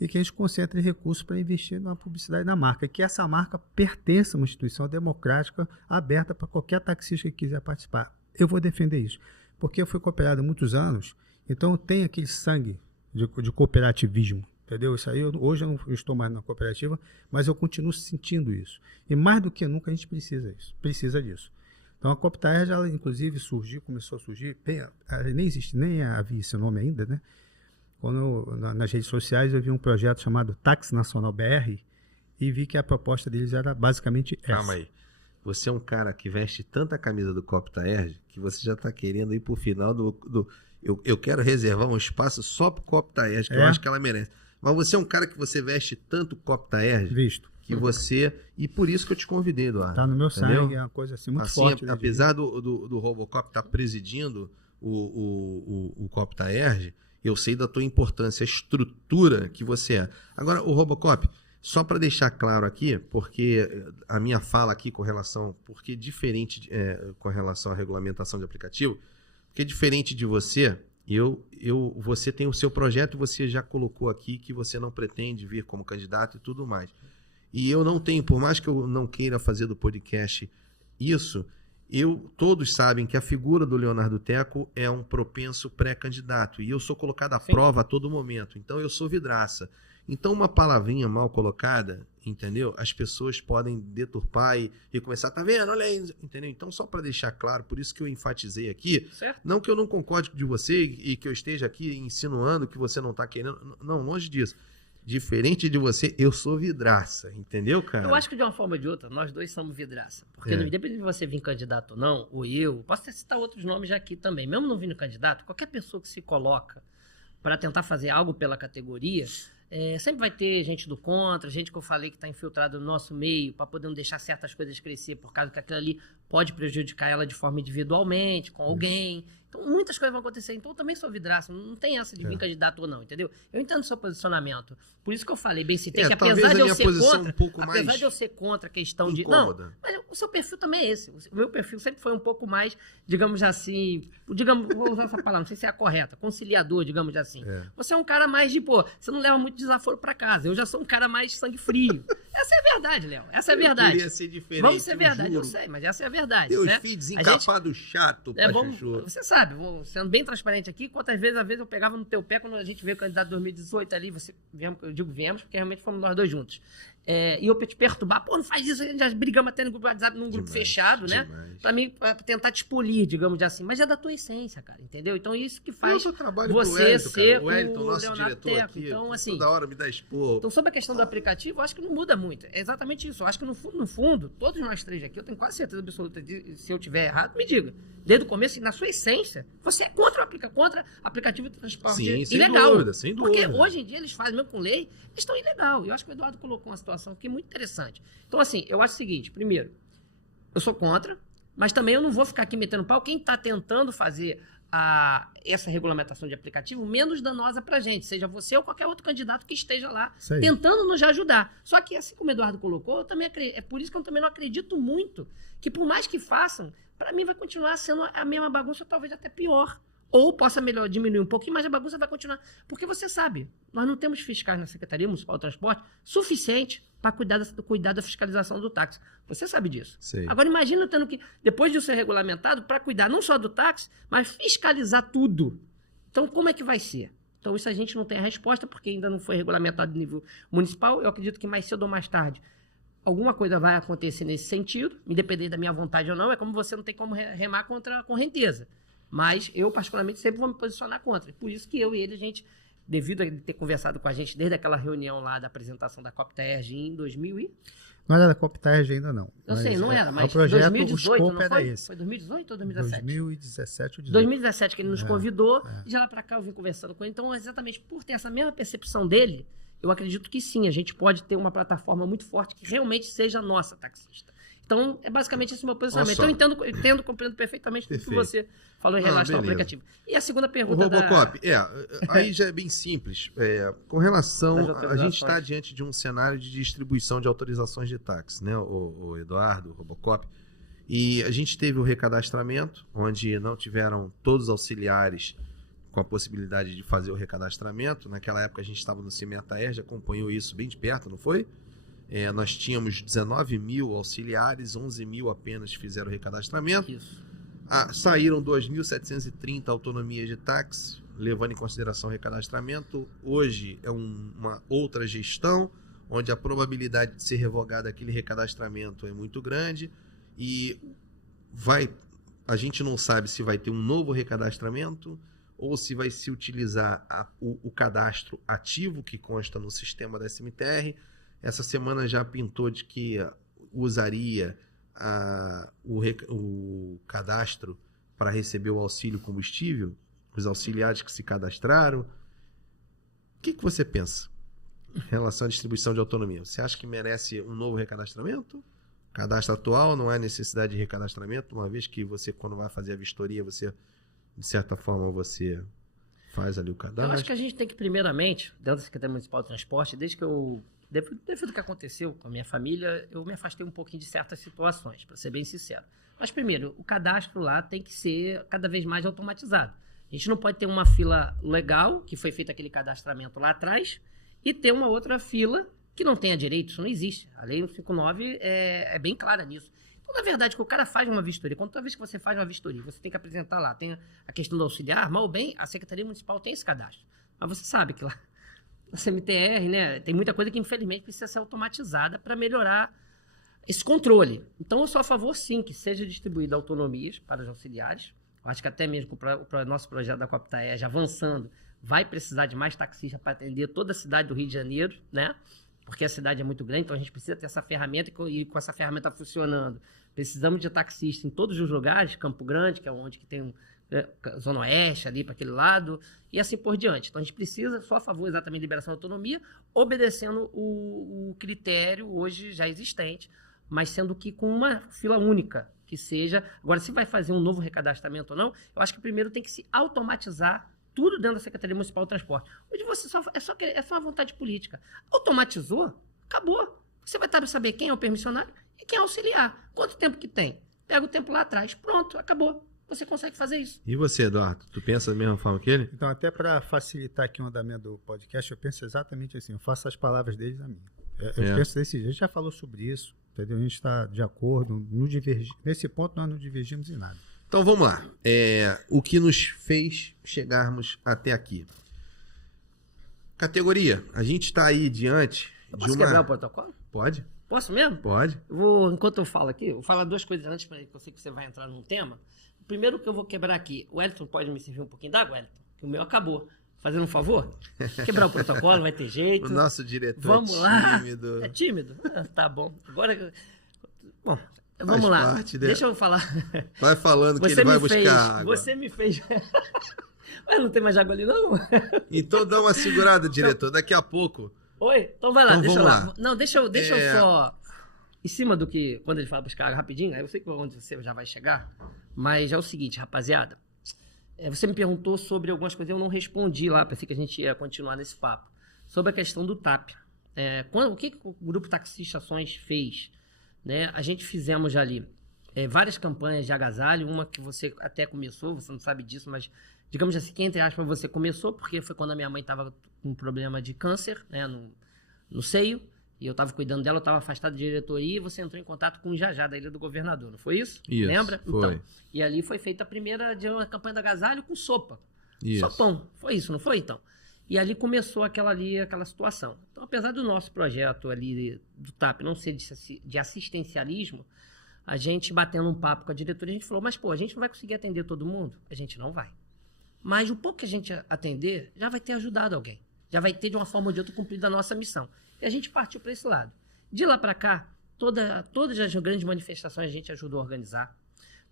e que a gente concentre recursos para investir na publicidade da marca, e que essa marca pertença a uma instituição democrática aberta para qualquer taxista que quiser participar. Eu vou defender isso, porque eu fui cooperado há muitos anos, então eu tenho aquele sangue de cooperativismo. Entendeu? Isso aí, hoje eu não estou mais na cooperativa, mas eu continuo sentindo isso. E mais do que nunca a gente precisa disso. Então a Coptaerg, ela inclusive começou a surgir, nem havia esse nome ainda, né? Quando nas redes sociais eu vi um projeto chamado Táxi Nacional BR e vi que a proposta deles era basicamente essa. Calma aí. Você é um cara que veste tanta camisa do Coptaerg que você já está querendo ir para o final do... Eu quero reservar um espaço só para o Coptaerg, que eu acho que ela merece. Mas você é um cara que você veste tanto Coptaerg que você... E por isso que eu te convidei, Eduardo. Tá no meu sangue, é uma coisa assim muito forte. Apesar do Robocop estar presidindo o Coptaerg, eu sei da tua importância, a estrutura que você é. Agora, o Robocop, só para deixar claro aqui, porque a minha fala aqui com relação... Porque diferente com relação à regulamentação de aplicativo, porque diferente de você... Você tem o seu projeto, você já colocou aqui que você não pretende vir como candidato e tudo mais. E eu não tenho, por mais que eu não queira fazer do podcast isso, todos sabem que a figura do Leonardo Teco é um propenso pré-candidato. E eu sou colocado à prova a todo momento. Então eu sou vidraça. Então uma palavrinha mal colocada, entendeu? As pessoas podem deturpar e começar, tá vendo? Olha aí, entendeu? Então só para deixar claro, por isso que eu enfatizei aqui, certo? Não que eu não concorde com você e que eu esteja aqui insinuando que você não tá querendo, não, longe disso. Diferente de você, eu sou vidraça, entendeu, cara? Eu acho que de uma forma ou de outra, nós dois somos vidraça. Porque independente de você vir candidato ou não, ou eu, posso até citar outros nomes já aqui também, mesmo não vindo candidato, qualquer pessoa que se coloca para tentar fazer algo pela categoria... sempre vai ter gente do contra, gente que eu falei que está infiltrado no nosso meio para poder não deixar certas coisas crescer por causa que aquilo ali pode prejudicar ela de forma individualmente, com alguém. Então, muitas coisas vão acontecer. Então, eu também sou vidraça. Não tem essa de vir candidato ou não, entendeu? Eu entendo o seu posicionamento. Por isso que eu falei, bem citei, que apesar de eu ser contra... apesar de eu ser contra a questão incômoda. Não, mas o seu perfil também é esse. O meu perfil sempre foi um pouco mais, digamos assim... vou usar essa palavra, não sei se é a correta. Conciliador, digamos assim. Você é um cara mais de, você não leva muito desaforo para casa. Eu já sou um cara mais sangue frio. Essa é a verdade, Léo. Essa é a verdade. Queria ser diferente, vamos ser verdade, eu sei, mas essa é a verdade. Deus, né? filho desencapado chato, você sabe, sendo bem transparente aqui, quantas vezes, às vezes, eu pegava no teu pé quando a gente veio candidato em 2018 ali, eu digo viemos, porque realmente fomos nós dois juntos. E eu te perturbar, não faz isso, a gente já brigamos até no grupo WhatsApp, num grupo fechado, né? Pra tentar te expolir, digamos assim. Mas é da tua essência, cara, entendeu? Então isso que faz você ser o Wellington, nosso Leonardo diretor Teco. aqui, então, assim, toda hora me dá expor. Então, sobre a questão do aplicativo, eu acho que não muda muito. É exatamente isso. Eu acho que no fundo, todos nós três aqui, eu tenho quase certeza absoluta de, se eu tiver errado, me diga. Desde o começo, na sua essência, você é contra aplicativo de transporte ilegal. Sem dúvida. Porque hoje em dia eles fazem, mesmo com lei, eles estão ilegal. Eu acho que o Eduardo colocou uma situação aqui muito interessante. Então, assim, eu acho o seguinte, primeiro, eu sou contra, mas também eu não vou ficar aqui metendo pau. Quem está tentando fazer essa regulamentação de aplicativo menos danosa para a gente, seja você ou qualquer outro candidato que esteja lá tentando nos ajudar. Só que, assim como o Eduardo colocou, eu também é por isso que eu também não acredito muito que, por mais que façam, para mim vai continuar sendo a mesma bagunça, talvez até pior. Ou possa diminuir um pouquinho, mas a bagunça vai continuar. Porque você sabe, nós não temos fiscais na Secretaria Municipal de Transporte suficiente para cuidar da fiscalização do táxi. Você sabe disso. Sei. Agora imagina tendo que, depois de ser regulamentado, para cuidar não só do táxi, mas fiscalizar tudo. Então, como é que vai ser? Então, isso a gente não tem a resposta, porque ainda não foi regulamentado no nível municipal. Eu acredito que mais cedo ou mais tarde alguma coisa vai acontecer nesse sentido, independente da minha vontade ou não. É como você não tem como remar contra a correnteza. Mas eu, particularmente, sempre vou me posicionar contra. Por isso que eu e ele, a gente devido a ele ter conversado com a gente desde aquela reunião lá da apresentação da CoptaERG em 2000 e... Não era da CoptaERG ainda, não. Eu sei, não era, mas o projeto, 2018, o não era foi? esse. Foi 2018 ou 2017? 2017 ou 2018. 2017 que ele nos convidou, e de lá para cá eu vim conversando com ele. Então, exatamente por ter essa mesma percepção dele, eu acredito que sim, a gente pode ter uma plataforma muito forte que realmente seja nossa, taxista. Então, é basicamente esse o meu posicionamento. Então, eu compreendo perfeitamente tudo que você falou em relação ao aplicativo. E a segunda O pergunta Robocop, aí já é bem simples. Com relação, Das a autorizações. gente está diante de um cenário de distribuição de autorizações de táxi, né, o Eduardo, o Robocop. E a gente teve o recadastramento, onde não tiveram todos os auxiliares com a possibilidade de fazer o recadastramento. Naquela época a gente estava no CIMETA-ERG, acompanhou isso bem de perto, não foi? Nós tínhamos 19 mil auxiliares, 11 mil apenas fizeram o recadastramento. Isso. Saíram 2.730 autonomias de táxi, levando em consideração o recadastramento. Hoje é uma outra gestão, onde a probabilidade de ser revogado aquele recadastramento é muito grande e a gente não sabe se vai ter um novo recadastramento ou se vai se utilizar o cadastro ativo que consta no sistema da SMTR. Essa semana já pintou de que usaria o cadastro para receber o auxílio combustível, os auxiliares que se cadastraram. O que você pensa em relação à distribuição de autonomia? Você acha que merece um novo recadastramento? Cadastro atual, não há necessidade de recadastramento, uma vez que você, quando vai fazer a vistoria, você, de certa forma, você faz ali o cadastro? Eu acho que a gente tem que, primeiramente, dentro da Secretaria Municipal de Transporte, desde que devido ao que aconteceu com a minha família, eu me afastei um pouquinho de certas situações, para ser bem sincero. Mas, primeiro, o cadastro lá tem que ser cada vez mais automatizado. A gente não pode ter uma fila legal, que foi feito aquele cadastramento lá atrás, e ter uma outra fila que não tenha direito. Isso não existe. A Lei 159 é bem clara nisso. Então, na verdade, que o cara faz uma vistoria, toda vez que você faz uma vistoria, você tem que apresentar lá, tem a questão do auxiliar, mal ou bem, a Secretaria Municipal tem esse cadastro. Mas você sabe que lá na CMTR, né, tem muita coisa que, infelizmente, precisa ser automatizada para melhorar esse controle. Então, eu sou a favor, sim, que seja distribuída autonomias para os auxiliares. Eu acho que até mesmo o nosso projeto da CoptaERG avançando, vai precisar de mais taxistas para atender toda a cidade do Rio de Janeiro, né? Porque a cidade é muito grande, então a gente precisa ter essa ferramenta e com essa ferramenta funcionando, precisamos de taxistas em todos os lugares, Campo Grande, que é onde que tem Zona Oeste, ali para aquele lado, e assim por diante. Então a gente precisa, só a favor exatamente de liberação da autonomia, obedecendo o critério hoje já existente, mas sendo que com uma fila única, que seja... Agora, se vai fazer um novo recadastramento ou não, eu acho que primeiro tem que se automatizar tudo dentro da Secretaria Municipal de Transporte. Hoje você é só uma vontade política. Automatizou, acabou. Você vai saber quem é o permissionário e quem é o auxiliar. Quanto tempo que tem? Pega o tempo lá atrás. Pronto, acabou. Você consegue fazer isso. E você, Eduardo? Tu pensa da mesma forma que ele? Então, até para facilitar aqui o andamento do podcast, eu penso exatamente assim. Eu faço as palavras deles a mim. Eu penso desse jeito. A gente já falou sobre isso, entendeu? A gente está de acordo. Nesse ponto, nós não divergimos em nada. Então, vamos lá. O que nos fez chegarmos até aqui? Categoria. A gente está aí diante de uma... Posso quebrar o protocolo? Pode? Posso mesmo? Pode. Enquanto eu falo aqui, eu vou falar duas coisas antes, porque eu sei que você vai entrar num tema. O primeiro que eu vou quebrar aqui, o Wellington pode me servir um pouquinho d'água, Wellington? Que o meu acabou. Fazendo um favor? Quebrar o protocolo, vai ter jeito. O nosso diretor vamos tímido. Lá. É tímido? Tá bom. Agora... Bom, vamos lá. Deixa eu falar. Vai falando que ele vai buscar água. Você me fez... Mas não tem mais água ali, não? Então dá uma segurada, diretor. Daqui a pouco... Oi? Então vai lá, então, deixa eu lá. Lá. Não, deixa eu só... Em cima do que... Quando ele fala buscar água rapidinho, eu sei que onde você já vai chegar, mas é o seguinte, rapaziada. Você me perguntou sobre algumas coisas, eu não respondi lá, pensei que a gente ia continuar nesse papo. Sobre a questão do TAP. O que o Grupo Taxista Ações fez? Né? A gente fizemos ali várias campanhas de agasalho, uma que você até começou, você não sabe disso, mas digamos assim, que entre aspas você começou, porque foi quando a minha mãe estava com um problema de câncer, né, no seio, e eu estava cuidando dela, eu estava afastado da diretoria, e você entrou em contato com o Jajá, da Ilha do Governador, não foi isso? Isso, lembra? foi. Então, e ali foi feita a primeira de uma campanha de agasalho com sopa. Isso. Sopão, foi isso, não foi então? E ali começou aquela situação. Então, apesar do nosso projeto ali do TAP não ser de assistencialismo, a gente batendo um papo com a diretoria, a gente falou, mas pô, a gente não vai conseguir atender todo mundo? A gente não vai. mas o pouco que a gente atender já vai ter ajudado alguém. Já vai ter, de uma forma ou de outra, cumprido a nossa missão. E a gente partiu para esse lado. De lá para cá, todas as grandes manifestações a gente ajudou a organizar.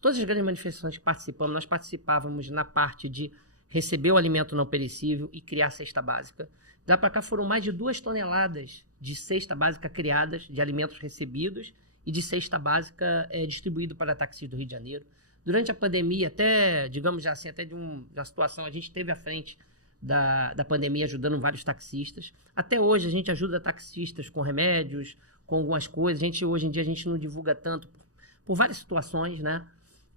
Todas as grandes manifestações que participamos, nós participávamos na parte de receber o alimento não perecível e criar a cesta básica. De lá para cá foram mais de 2 toneladas de cesta básica criadas, de alimentos recebidos e de cesta básica distribuído para taxistas do Rio de Janeiro. Durante a pandemia, até, digamos assim, até de uma situação, a gente esteve à frente da pandemia ajudando vários taxistas. Até hoje a gente ajuda taxistas com remédios, com algumas coisas. Hoje em dia a gente não divulga tanto por várias situações, né?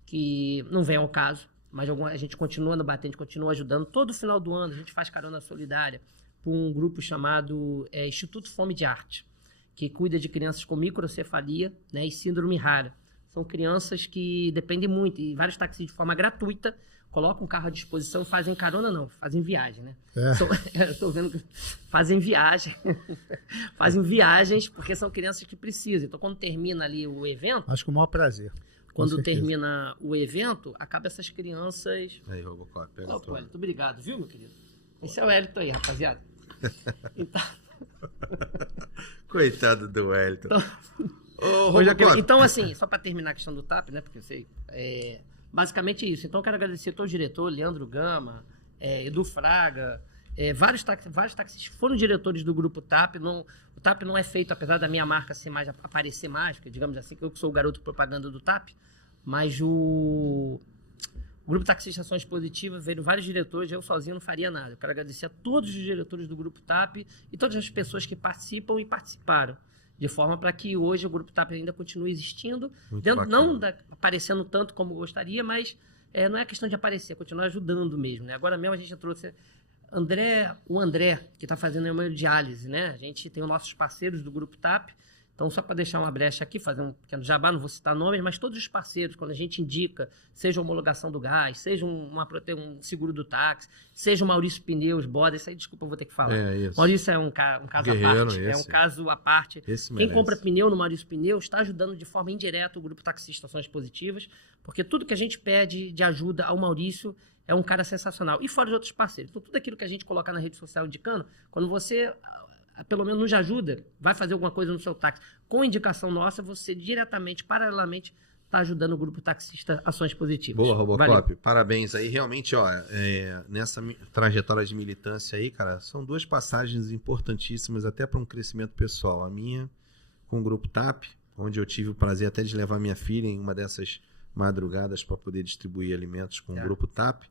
Que não vem ao caso, mas a gente continua no batente, continua ajudando. Todo final do ano a gente faz carona solidária por um grupo chamado Instituto Fome de Arte, que cuida de crianças com microcefalia, né, e síndrome rara. São crianças que dependem muito, e vários taxistas de forma gratuita colocam um carro à disposição, fazem carona não, fazem viagem, né? Estou vendo que fazem viagem, fazem viagens porque são crianças que precisam. Então quando termina ali o evento... Acho que o maior prazer. Quando termina o evento, acaba essas crianças... Aí, Robocop, pega Opa, Wellington, obrigado, viu, meu querido? Esse é o Wellington aí, rapaziada. Então... Coitado do Wellington. Então, assim, só para terminar a questão do TAP, né? Porque eu sei... basicamente isso. Então, eu quero agradecer a todo o diretor, Leandro Gama, Edu Fraga, vários taxistas foram diretores do grupo TAP. O TAP não é feito, apesar da minha marca aparecer mais, porque, digamos assim, que eu sou o garoto propaganda do TAP, mas o Grupo Taxistas Ações Positivas veio vários diretores, eu sozinho não faria nada. Eu quero agradecer a todos os diretores do Grupo TAP e todas as pessoas que participam e participaram, de forma para que hoje o Grupo TAP ainda continue existindo, não aparecendo tanto como gostaria, mas não é questão de aparecer, continuar ajudando mesmo, né? Agora mesmo a gente trouxe o André, que está fazendo hemodiálise, né? A gente tem os nossos parceiros do Grupo TAP. Então, só para deixar uma brecha aqui, fazer um pequeno jabá, não vou citar nomes, mas todos os parceiros, quando a gente indica, seja a homologação do gás, seja um seguro do táxi, seja o Maurício Pneus, Boda, isso aí, desculpa, eu vou ter que falar. Maurício é um caso Guerreiro, à parte. É um caso à parte. Quem compra pneu no Maurício Pneus está ajudando de forma indireta o Grupo Taxistas Ações Positivas, porque tudo que a gente pede de ajuda ao Maurício é um cara sensacional. E fora os outros parceiros. Então, tudo aquilo que a gente coloca na rede social indicando, quando você... pelo menos nos ajuda, vai fazer alguma coisa no seu táxi. Com indicação nossa, você diretamente, paralelamente, está ajudando o Grupo Taxista Ações Positivas. Boa, Robocop. Valeu. Parabéns aí. Realmente, nessa trajetória de militância aí, cara, são 2 passagens importantíssimas até para um crescimento pessoal. A minha com o Grupo TAP, onde eu tive o prazer até de levar minha filha em uma dessas madrugadas para poder distribuir alimentos com o Grupo TAP.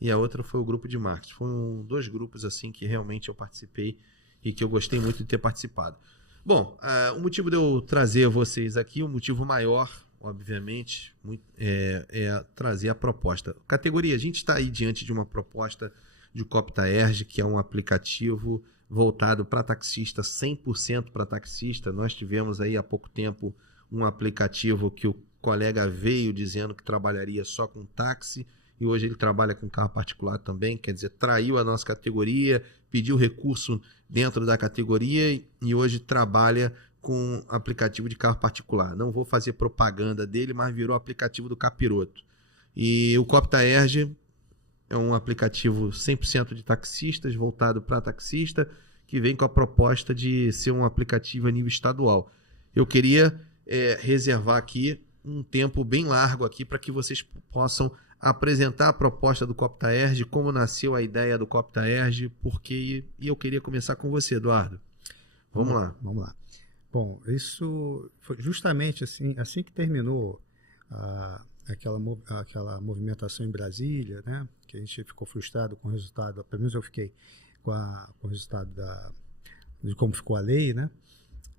E a outra foi o Grupo de Marketing. Foram 2 grupos assim que realmente eu participei e que eu gostei muito de ter participado. Bom, o motivo de eu trazer vocês aqui, o motivo maior, obviamente, é trazer a proposta. Categoria, a gente está aí diante de uma proposta de Copta-Erge, que é um aplicativo voltado para taxista, 100% para taxista. Nós tivemos aí há pouco tempo um aplicativo que o colega veio dizendo que trabalharia só com táxi, e hoje ele trabalha com carro particular também, quer dizer, traiu a nossa categoria, pediu recurso dentro da categoria e hoje trabalha com aplicativo de carro particular. Não vou fazer propaganda dele, mas virou aplicativo do Capiroto. E o Copta-Erge é um aplicativo 100% de taxistas, voltado para taxista, que vem com a proposta de ser um aplicativo a nível estadual. Eu queria reservar aqui um tempo bem largo aqui para que vocês possam apresentar a proposta do Copta-Erge, como nasceu a ideia do Copta-Erge, porque... E eu queria começar com você, Eduardo. Vamos lá. Bom, isso foi justamente assim que terminou aquela movimentação em Brasília, né? Que a gente ficou frustrado com o resultado, pelo menos eu fiquei com o resultado de como ficou a lei, né?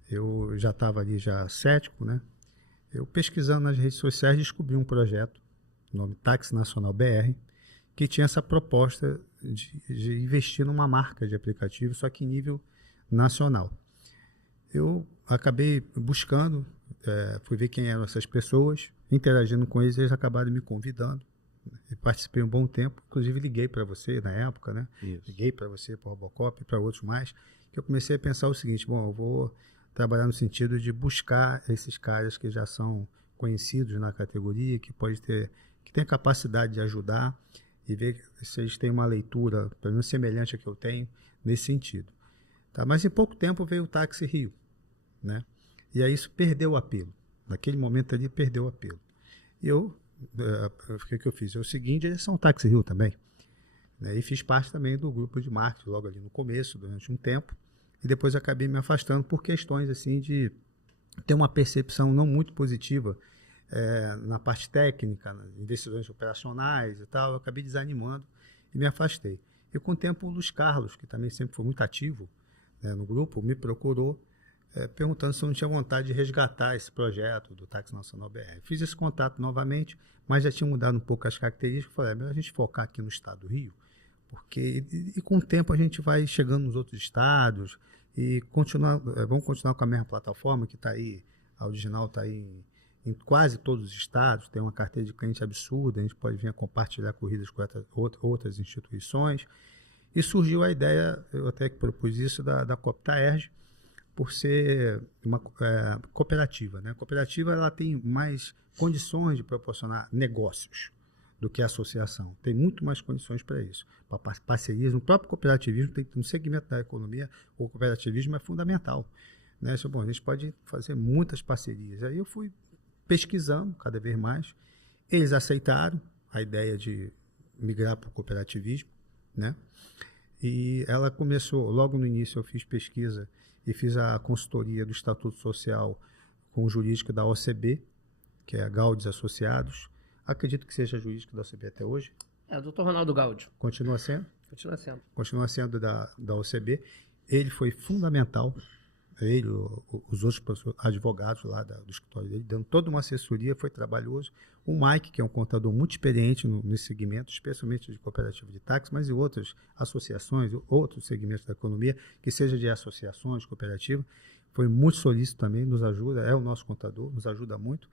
Eu já estava ali cético, né? Eu pesquisando nas redes sociais descobri um projeto, nome Táxi Nacional BR, que tinha essa proposta de investir numa marca de aplicativo, só que em nível nacional. Eu acabei buscando, fui ver quem eram essas pessoas, interagindo com eles acabaram me convidando, e participei um bom tempo, inclusive liguei para você na época, né? Isso. Liguei para você, para o Robocop e para outros mais, que eu comecei a pensar o seguinte, bom, eu vou trabalhar no sentido de buscar esses caras que já são conhecidos na categoria, que tem a capacidade de ajudar e ver se eles têm uma leitura, pelo menos semelhante à que eu tenho, nesse sentido. Tá? Mas em pouco tempo veio o Táxi Rio, né? E aí isso perdeu o apelo. Naquele momento ali, perdeu o apelo. E o que eu fiz? Eu segui em direção ao Táxi Rio também, né? E fiz parte também do grupo de marketing logo ali no começo, durante um tempo, e depois acabei me afastando por questões assim de ter uma percepção não muito positiva na parte técnica, em decisões operacionais e tal. Eu acabei desanimando e me afastei. E com o tempo o Luiz Carlos, que também sempre foi muito ativo, né, no grupo, me procurou perguntando se eu não tinha vontade de resgatar esse projeto do Táxi Nacional BR. Fiz esse contato novamente, mas já tinha mudado um pouco as características. Falei, é melhor a gente focar aqui no estado do Rio, porque e com o tempo a gente vai chegando nos outros estados e vamos continuar com a mesma plataforma que está aí, a original está aí em quase todos os estados, tem uma carteira de cliente absurda, a gente pode vir a compartilhar corridas com outras instituições. E surgiu a ideia, eu até que propus isso, da Copta-Erg, por ser uma cooperativa, né? A cooperativa ela tem mais condições de proporcionar negócios do que a associação. Tem muito mais condições para isso. Para parcerias, no próprio cooperativismo, no segmento da economia, o cooperativismo é fundamental, né? Bom, a gente pode fazer muitas parcerias. Aí eu fui pesquisando cada vez mais. Eles aceitaram a ideia de migrar para o cooperativismo, né? E ela começou, logo no início eu fiz pesquisa e fiz a consultoria do Estatuto Social com o jurídico da OCB, que é a Gaudes Associados. Acredito que seja jurídico da OCB até hoje. É o Dr. Ronaldo Gaudio. Continua sendo? Continua sendo. Continua sendo da OCB. Ele foi fundamental, ele, os outros advogados lá do escritório dele, dando toda uma assessoria, foi trabalhoso. O Mike, que é um contador muito experiente nesse segmento, especialmente de cooperativa de táxi, mas e outras associações, outros segmentos da economia, que seja de associações, cooperativa, foi muito solícito também, nos ajuda, é o nosso contador, nos ajuda muito.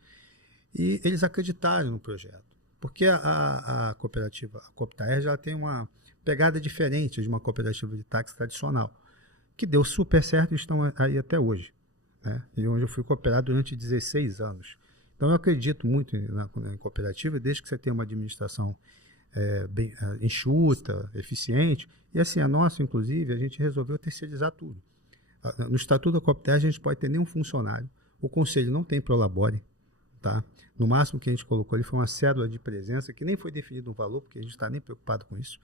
E eles acreditaram no projeto, porque a cooperativa, a Copta-Erg, ela tem uma pegada diferente de uma cooperativa de táxi tradicional, que deu super certo e estão aí até hoje, né? E onde eu fui cooperado durante 16 anos. Então eu acredito muito em cooperativa, desde que você tenha uma administração bem enxuta, eficiente. E assim, a nossa, inclusive, a gente resolveu terceirizar tudo. No Estatuto da Copta-Erg a gente pode ter nenhum funcionário, o conselho não tem prolabore, tá? No máximo que a gente colocou ali foi uma cédula de presença, que nem foi definido um valor, porque a gente não está nem preocupado com isso,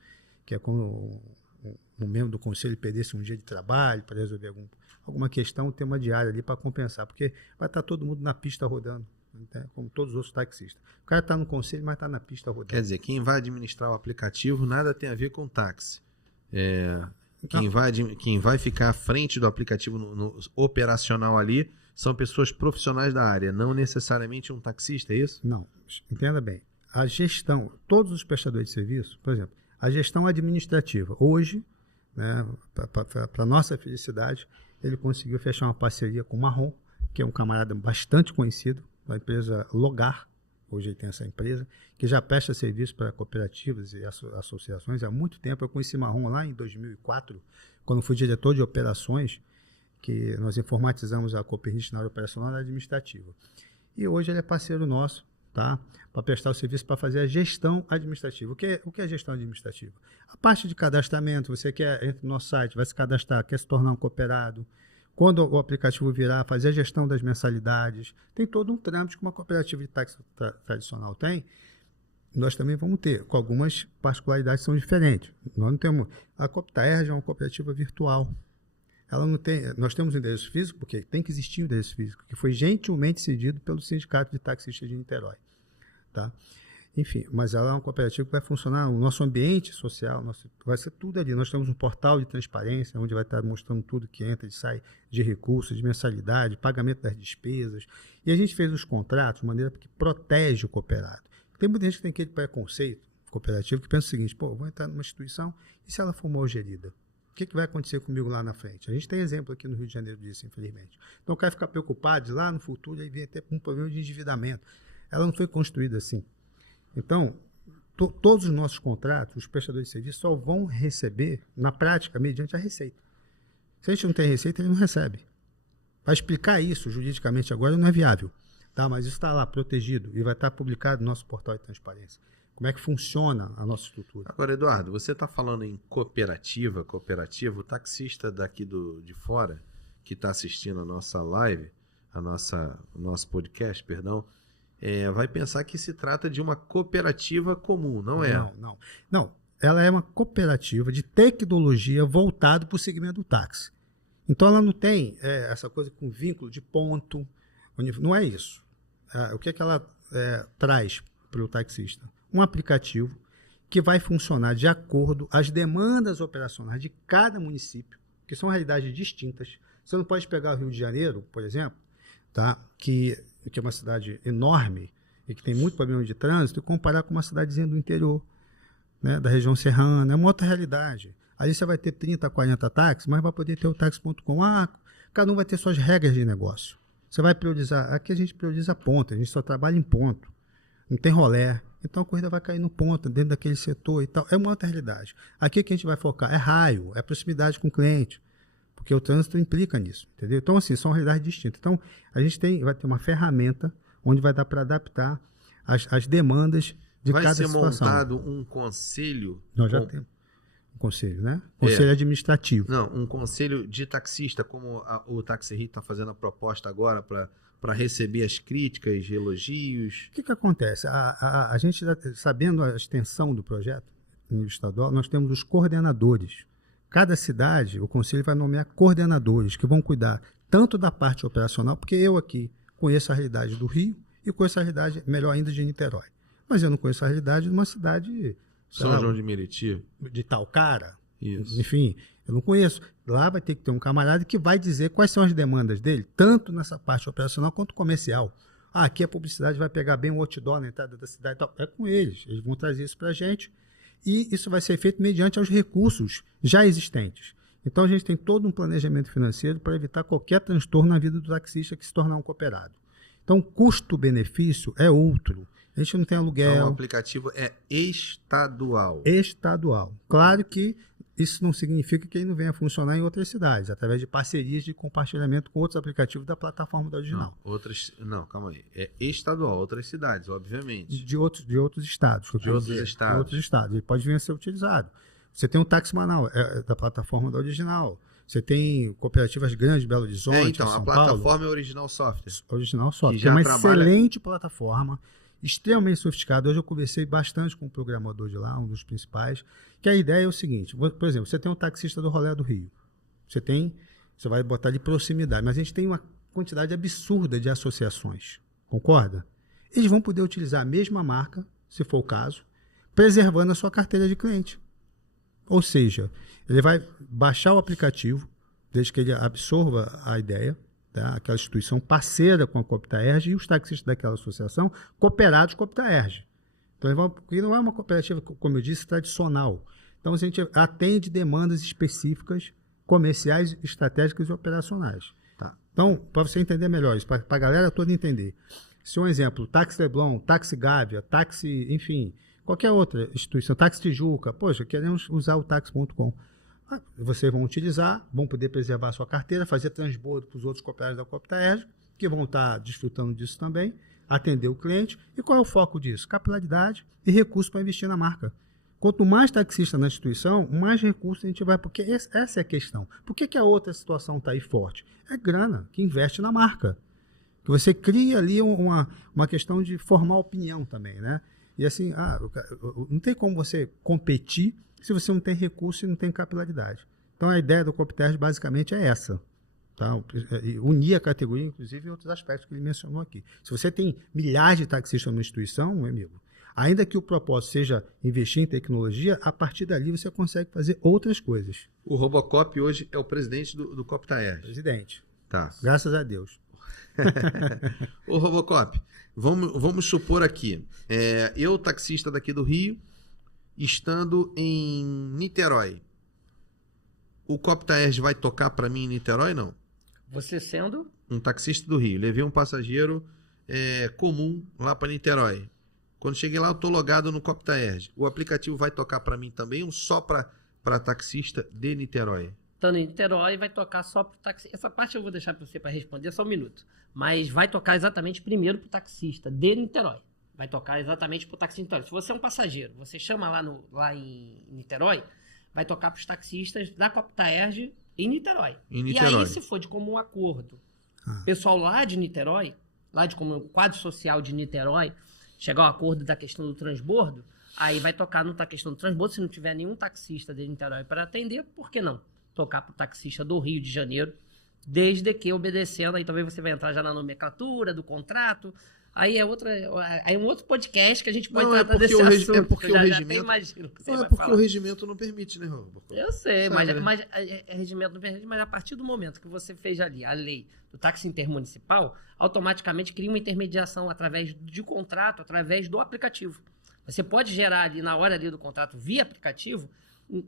que é quando um membro do conselho perdesse um dia de trabalho para resolver alguma questão, ter uma diária ali para compensar, porque vai estar todo mundo na pista rodando, né? Como todos os outros taxistas. O cara está no conselho, mas está na pista rodando. Quer dizer, quem vai administrar o aplicativo nada tem a ver com táxi. Quem vai ficar à frente do aplicativo no operacional ali são pessoas profissionais da área, não necessariamente um taxista, é isso? Não, entenda bem. A gestão, todos os prestadores de serviço, por exemplo, a gestão administrativa. Hoje, né, para nossa felicidade, ele conseguiu fechar uma parceria com o Marrom, que é um camarada bastante conhecido, da empresa Logar. Hoje ele tem essa empresa, que já presta serviço para cooperativas e associações há muito tempo. Eu conheci Marrom lá em 2004, quando fui diretor de operações, que nós informatizamos a Copernic na área operacional e administrativa. E hoje ele é parceiro nosso, tá? Para prestar o serviço, para fazer a gestão administrativa. O que é a gestão administrativa? A parte de cadastramento, você quer entra no nosso site, vai se cadastrar, quer se tornar um cooperado. Quando o aplicativo virar, fazer a gestão das mensalidades. Tem todo um trâmite que uma cooperativa de táxi tradicional tem. Nós também vamos ter, com algumas particularidades que são diferentes. Nós não temos. A Copta-Erg é uma cooperativa virtual. Ela não tem, nós temos um endereço físico, porque tem que existir um endereço físico, que foi gentilmente cedido pelo Sindicato de Taxistas de Niterói. Tá? Enfim, mas ela é uma cooperativa que vai funcionar, o nosso ambiente social, vai ser tudo ali. Nós temos um portal de transparência, onde vai estar mostrando tudo que entra e sai de recursos, de mensalidade, pagamento das despesas. E a gente fez os contratos de maneira que protege o cooperado. Tem muita gente que tem aquele preconceito cooperativo que pensa o seguinte: vou entrar numa instituição e se ela for mal gerida? O que vai acontecer comigo lá na frente? A gente tem exemplo aqui no Rio de Janeiro disso, infelizmente. Então, o cara fica preocupado, lá no futuro, aí vem até um problema de endividamento. Ela não foi construída assim. Então, todos os nossos contratos, os prestadores de serviço só vão receber, na prática, mediante a receita. Se a gente não tem receita, ele não recebe. Para explicar isso juridicamente agora não é viável, tá? Mas isso está lá, protegido, e vai estar publicado no nosso portal de transparência. como é que funciona a nossa estrutura. Agora, Eduardo, você está falando em cooperativa, o taxista daqui de fora, que está assistindo a nossa live, o nosso podcast, perdão, vai pensar que se trata de uma cooperativa comum, não é? Não, ela é uma cooperativa de tecnologia voltada para o segmento do táxi. Então ela não tem essa coisa com vínculo de ponto, não é isso. O que é que ela traz para o taxista? Um aplicativo que vai funcionar de acordo às demandas operacionais de cada município, que são realidades distintas. Você não pode pegar o Rio de Janeiro, por exemplo, tá? que é uma cidade enorme e que tem muito problema de trânsito, e comparar com uma cidadezinha do interior, né, da região serrana. É uma outra realidade. Ali você vai ter 30, 40 táxis, mas vai poder ter o táxi.com. Cada um vai ter suas regras de negócio. Você vai priorizar. Aqui a gente prioriza ponto, a gente só trabalha em ponto. Não tem rolé. Então a corrida vai cair no ponto, dentro daquele setor e tal. É uma outra realidade. Aqui que a gente vai focar é raio, é proximidade com o cliente. Porque o trânsito implica nisso, entendeu? Então, assim, são realidades distintas. Então, a gente vai ter uma ferramenta onde vai dar para adaptar as demandas de cada situação. Vai ser montado um conselho? Nós já temos. Um conselho, né? Conselho administrativo. Não, um conselho de taxista, como o Táxi Rio está fazendo a proposta agora para receber as críticas, elogios. O que acontece? A gente, sabendo a extensão do projeto no nível estadual, nós temos os coordenadores. Cada cidade, o conselho vai nomear coordenadores que vão cuidar tanto da parte operacional, porque eu aqui conheço a realidade do Rio e conheço a realidade, melhor ainda, de Niterói. Mas eu não conheço a realidade de uma cidade... São João de Meriti. De Talcara. Isso. Enfim, eu não conheço. Lá vai ter que ter um camarada que vai dizer quais são as demandas dele, tanto nessa parte operacional quanto comercial. Aqui a publicidade vai pegar bem o outdoor na entrada da cidade e tal. É com eles. Eles vão trazer isso para a gente. E isso vai ser feito mediante aos recursos já existentes. Então a gente tem todo um planejamento financeiro para evitar qualquer transtorno na vida do taxista que se tornar um cooperado. Então o custo-benefício é outro. A gente não tem aluguel. Então o aplicativo é estadual. Estadual. Claro que isso não significa que ele não venha funcionar em outras cidades, através de parcerias de compartilhamento com outros aplicativos da plataforma da Original. Não, calma aí. É estadual, outras cidades, obviamente. De outros estados. De outros estados. Ele pode vir a ser utilizado. Você tem o Táxi Manaus, da plataforma da Original. Você tem cooperativas grandes de Belo Horizonte, então, São a plataforma Paulo. é Original Software. Original Software. Que já é uma trabalha... excelente plataforma, extremamente sofisticada. Hoje eu conversei bastante com o programador de lá, um dos principais, que a ideia é o seguinte: por exemplo, você tem um taxista do Rolê do Rio. Você vai botar de proximidade, mas a gente tem uma quantidade absurda de associações. Concorda? Eles vão poder utilizar a mesma marca, se for o caso, preservando a sua carteira de cliente. Ou seja, ele vai baixar o aplicativo, desde que ele absorva a ideia, tá? Aquela instituição parceira com a Copta-Erg e os taxistas daquela associação cooperados com a Copta-Erg. Então, porque não é uma cooperativa, como eu disse, tradicional. Então, a gente atende demandas específicas, comerciais, estratégicas e operacionais. Tá. Então, para você entender melhor isso, para a galera toda entender. Se um exemplo, Táxi Leblon, Táxi Gávea, Táxi, enfim, qualquer outra instituição, Táxi Tijuca, poxa, queremos usar o táxi.com. Vocês vão utilizar, vão poder preservar a sua carteira, fazer transbordo para os outros cooperados da Copta-Erg, que vão estar desfrutando disso também, atender o cliente. E qual é o foco disso? Capilaridade e recurso para investir na marca. Quanto mais taxista na instituição, mais recursos a gente vai... Porque essa é a questão. Por que a outra situação está aí forte? É grana que investe na marca. Que você cria ali uma questão de formar opinião também, né? E assim, não tem como você competir se você não tem recurso e não tem capilaridade. Então a ideia do Copta-Erg basicamente é essa. Tá? Unir a categoria, inclusive, em outros aspectos que ele mencionou aqui. Se você tem milhares de taxistas numa instituição, meu amigo, ainda que o propósito seja investir em tecnologia, a partir dali você consegue fazer outras coisas. O Robocop hoje é o presidente do Copta-Erg. Presidente. Tá. Graças a Deus. Ô Robocop, vamos supor aqui, eu, taxista daqui do Rio, estando em Niterói, o Copta-Erg vai tocar para mim em Niterói, não? Você sendo? Um taxista do Rio. Levei um passageiro comum lá para Niterói. Quando cheguei lá, eu estou logado no Copta-Erg. O aplicativo vai tocar para mim também ou só para taxista de Niterói? Estando em Niterói, vai tocar só para o taxista. Essa parte eu vou deixar para você para responder só um minuto. Mas vai tocar exatamente primeiro para o taxista de Niterói. vai tocar exatamente para o taxista Niterói. Se você é um passageiro, você chama lá em Niterói, vai tocar para os taxistas da Coptaerj em Niterói. E aí, se for de comum acordo, pessoal lá de Niterói, lá de como quadro social de Niterói, chegar ao acordo da questão do transbordo, aí vai tocar na questão do transbordo. Se não tiver nenhum taxista de Niterói para atender, por que não tocar para o taxista do Rio de Janeiro, desde que obedecendo, aí talvez você vai entrar já na nomenclatura do contrato, aí é um outro podcast que a gente pode tratar desse assunto. É porque o regimento, já imagino que você não, vai é porque falar. O regimento não permite, né, Roberto? Eu sei, Sabe, mas regimento não permite, mas a partir do momento que você fez ali a lei do táxi intermunicipal, automaticamente cria uma intermediação através de contrato, através do aplicativo. Você pode gerar ali na hora ali do contrato via aplicativo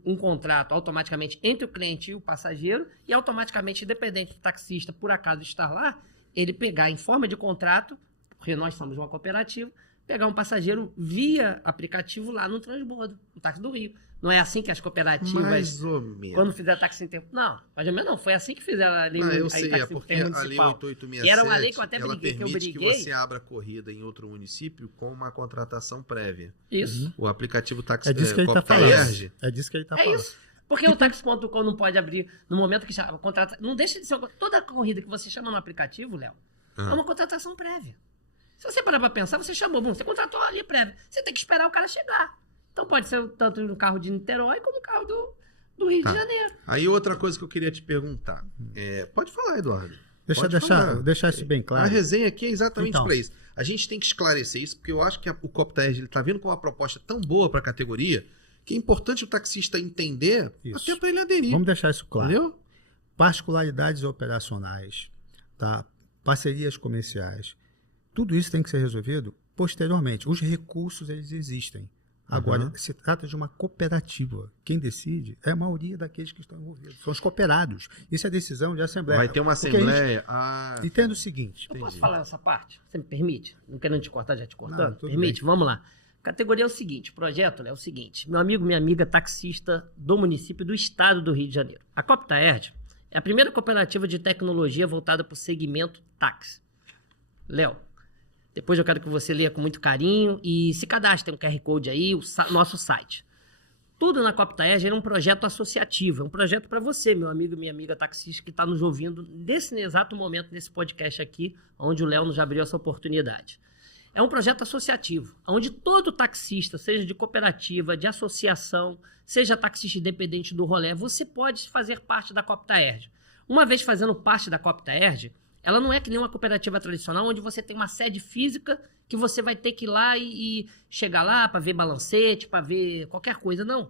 um contrato automaticamente entre o cliente e o passageiro e automaticamente, independente do taxista por acaso estar lá, ele pegar em forma de contrato, porque nós somos uma cooperativa, pegar um passageiro via aplicativo lá no transbordo, no táxi do Rio. Não é assim que as cooperativas... Mais ou menos. Quando fizer táxi intermunicipal... Não, mais ou menos não. Foi assim que fizeram a lei eu sei, é porque a lei intermunicipal. 8867, E era uma lei que eu até ela briguei, que eu permite briguei. que você abra a corrida em outro município com uma contratação prévia. Isso. O aplicativo táxi É disso que ele está falando. É disso que ele está falando. Isso. Porque o táxi.com não pode abrir no momento que contrata. Não deixa de ser toda corrida que você chama no aplicativo, Léo, é uma contratação prévia. Se você parar para pensar, você chamou, você contratou ali prévia. Você tem que esperar o cara chegar. Então pode ser tanto no carro de Niterói como no carro do Rio de Janeiro. Aí outra coisa que eu queria te perguntar. Pode falar, Eduardo. Deixar isso bem claro. A resenha aqui é exatamente Então. para isso. A gente tem que esclarecer isso, porque eu acho que o Coptaerj está vindo com uma proposta tão boa para a categoria que é importante o taxista entender Isso. até para ele aderir. Vamos deixar isso claro. Entendeu? Particularidades operacionais, tá? Parcerias comerciais, tudo isso tem que ser resolvido posteriormente. Os recursos, eles existem. Agora, se trata de uma cooperativa. Quem decide é a maioria daqueles que estão envolvidos. São os cooperados. Isso é decisão de assembleia. Vai ter uma Porque a gente assembleia. entenda o seguinte. Eu posso falar essa parte? Você me permite? Não querendo te cortar, já te cortando? Não, tudo Permite? bem. Vamos lá. A categoria é o seguinte, o projeto é o seguinte. Meu amigo, minha amiga taxista do município do estado do Rio de Janeiro. A Coptaerj é a primeira cooperativa de tecnologia voltada para o segmento táxi. Léo, depois eu quero que você leia com muito carinho e se cadastre, tem um QR Code aí, nosso site. Tudo na Coptaerj é um projeto associativo, é um projeto para você, meu amigo e minha amiga taxista que está nos ouvindo nesse exato momento, nesse podcast aqui, onde o Léo nos abriu essa oportunidade. É um projeto associativo, onde todo taxista, seja de cooperativa, de associação, seja taxista independente do rolê, você pode fazer parte da Coptaerj. Uma vez fazendo parte da Coptaerj, ela não é que nem uma cooperativa tradicional, onde você tem uma sede física que você vai ter que ir lá e chegar lá para ver balancete, para ver qualquer coisa. Não.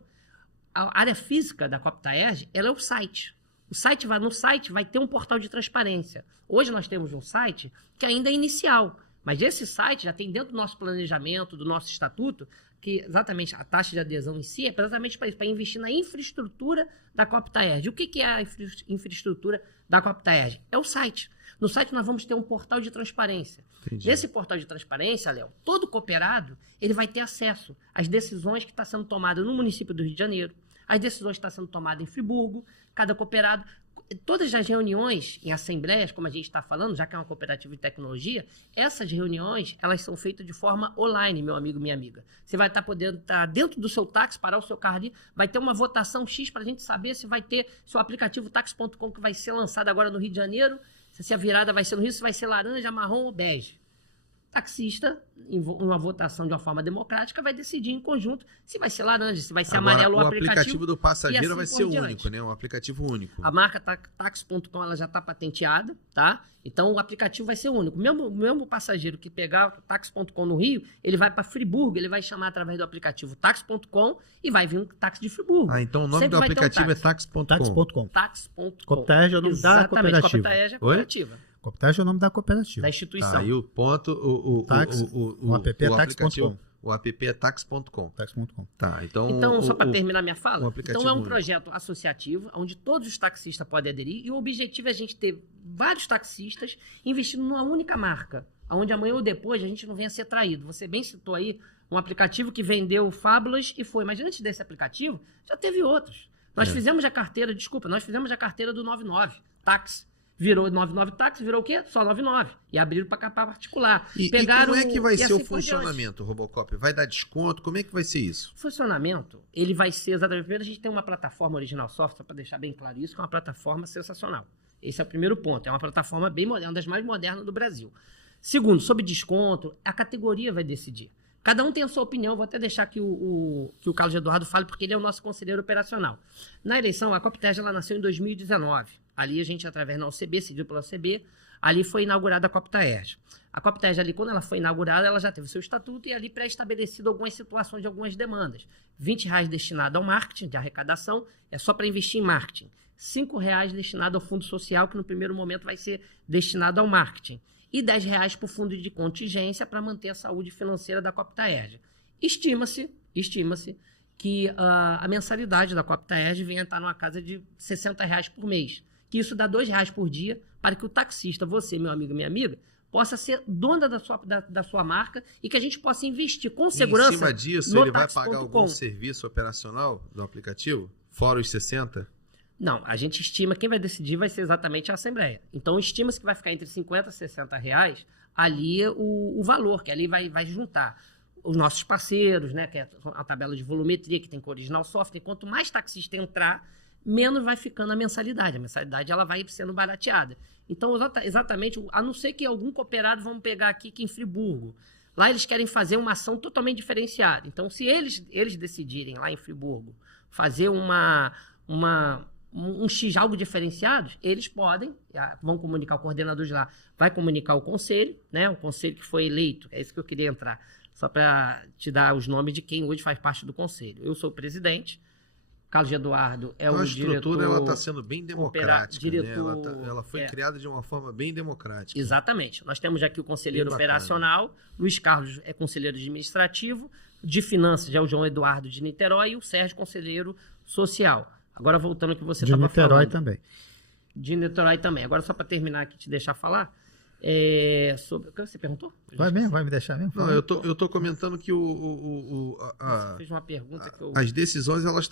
A área física da Coptaerj, ela é o site. No site vai ter um portal de transparência. Hoje nós temos um site que ainda é inicial, mas esse site já tem dentro do nosso planejamento, do nosso estatuto, que exatamente a taxa de adesão em si é exatamente para investir na infraestrutura da Coptaerj. O que é a infraestrutura da Coptaerj? É o site. No site nós vamos ter um portal de transparência. Entendi. Nesse portal de transparência, Léo, todo cooperado ele vai ter acesso às decisões que estão sendo tomadas no município do Rio de Janeiro, às decisões que estão sendo tomadas em Friburgo, cada cooperado. Todas as reuniões em assembleias, como a gente está falando, já que é uma cooperativa de tecnologia, essas reuniões, elas são feitas de forma online, meu amigo, minha amiga. Você vai estar podendo estar dentro do seu táxi, parar o seu carro ali, vai ter uma votação X para a gente saber se vai ter seu aplicativo táxi.com que vai ser lançado agora no Rio de Janeiro, se a virada vai ser no Rio, se vai ser laranja, marrom ou bege. Taxista, em uma votação de uma forma democrática, vai decidir em conjunto se vai ser laranja, se vai ser Agora, amarelo o o aplicativo do passageiro assim vai por ser diante. único, né? Um aplicativo único. A marca Taxi.com ela já está patenteada, tá? Então o aplicativo vai ser único. O mesmo passageiro que pegar o Taxi.com no Rio, ele vai para Friburgo, ele vai chamar através do aplicativo Taxi.com e vai vir um táxi de Friburgo. Ah, então o nome Sempre do vai ter um aplicativo é táxi. tax.com. Tax.com. Taxi.com. Coptaerj é o nome da Exatamente, cooperativa. Coptaerj é a cooperativa. Coptaerj é o nome da cooperativa. Da instituição. Tá, e o ponto, o app é aplicativo, tax.com. o app é tax.com. Tax.com. Tá, então... Então, só para terminar minha fala, o aplicativo então é um único. projeto associativo, onde todos os taxistas podem aderir, e o objetivo é a gente ter vários taxistas investindo numa única marca, onde amanhã ou depois a gente não venha a ser traído. Você bem citou aí um aplicativo que vendeu Fábulas e foi, mas antes desse aplicativo, já teve outros. Nós fizemos a carteira do 99, táxi. Virou 99 táxi, virou o quê? Só 99. E abriram para particular. E como é que vai ser o funcionamento, Robocop? Vai dar desconto? Como é que vai ser isso? O funcionamento, ele vai ser exatamente... Primeiro, a gente tem uma plataforma Original Software, para deixar bem claro isso, que é uma plataforma sensacional. Esse é o primeiro ponto. É uma plataforma bem moderna, uma das mais modernas do Brasil. Segundo, sobre desconto, a categoria vai decidir. Cada um tem a sua opinião. Vou até deixar que o Carlos Eduardo fale, porque ele é o nosso conselheiro operacional. Na eleição, a Copterge, ela nasceu em 2019. Ali a gente, através da OCB, cedido pela OCB, ali foi inaugurada a Copterge. A Copterge, ali, quando ela foi inaugurada, ela já teve seu estatuto e ali pré-estabelecido algumas situações de algumas demandas. R$20 destinado ao marketing, de arrecadação, é só para investir em marketing. R$5 destinado ao fundo social, que no primeiro momento vai ser destinado ao marketing. E R$10 para o fundo de contingência para manter a saúde financeira da Copterge. Estima-se que a mensalidade da Copterge venha a estar numa casa de R$60 por mês. Que isso dá R$2 por dia para que o taxista, você, meu amigo e minha amiga, possa ser dona da sua marca e que a gente possa investir com segurança. Em cima disso, ele vai pagar algum serviço operacional do aplicativo? Fora os 60? Não, a gente estima, quem vai decidir vai ser exatamente a Assembleia. Então, estima-se que vai ficar entre R$50 e R$60 ali o valor, que ali vai juntar os nossos parceiros, né, que é a tabela de volumetria, que tem com o Original Software. Quanto mais taxista entrar, menos vai ficando a mensalidade. A mensalidade ela vai sendo barateada. Então, exatamente, a não ser que algum cooperado, vamos pegar aqui que em Friburgo, lá eles querem fazer uma ação totalmente diferenciada. Então, se eles decidirem lá em Friburgo fazer um X algo diferenciado, eles podem, vão comunicar o coordenador de lá, vai comunicar o conselho, né? O conselho que foi eleito, é isso que eu queria entrar, só para te dar os nomes de quem hoje faz parte do conselho. Eu sou o presidente, Carlos Eduardo é o diretor. A estrutura ela está sendo bem democrática, né? Ela foi criada de uma forma bem democrática. Exatamente. Nós temos aqui o conselheiro operacional, Luiz Carlos é conselheiro administrativo, de finanças é o João Eduardo de Niterói e o Sérgio, conselheiro social. Agora voltando ao que você estava falando. De Niterói também. De Niterói também. Agora só para terminar aqui, te deixar falar, sobre... O que você perguntou? Vai me deixar mesmo? Não, eu tô comentando que você fez uma pergunta que eu... As decisões elas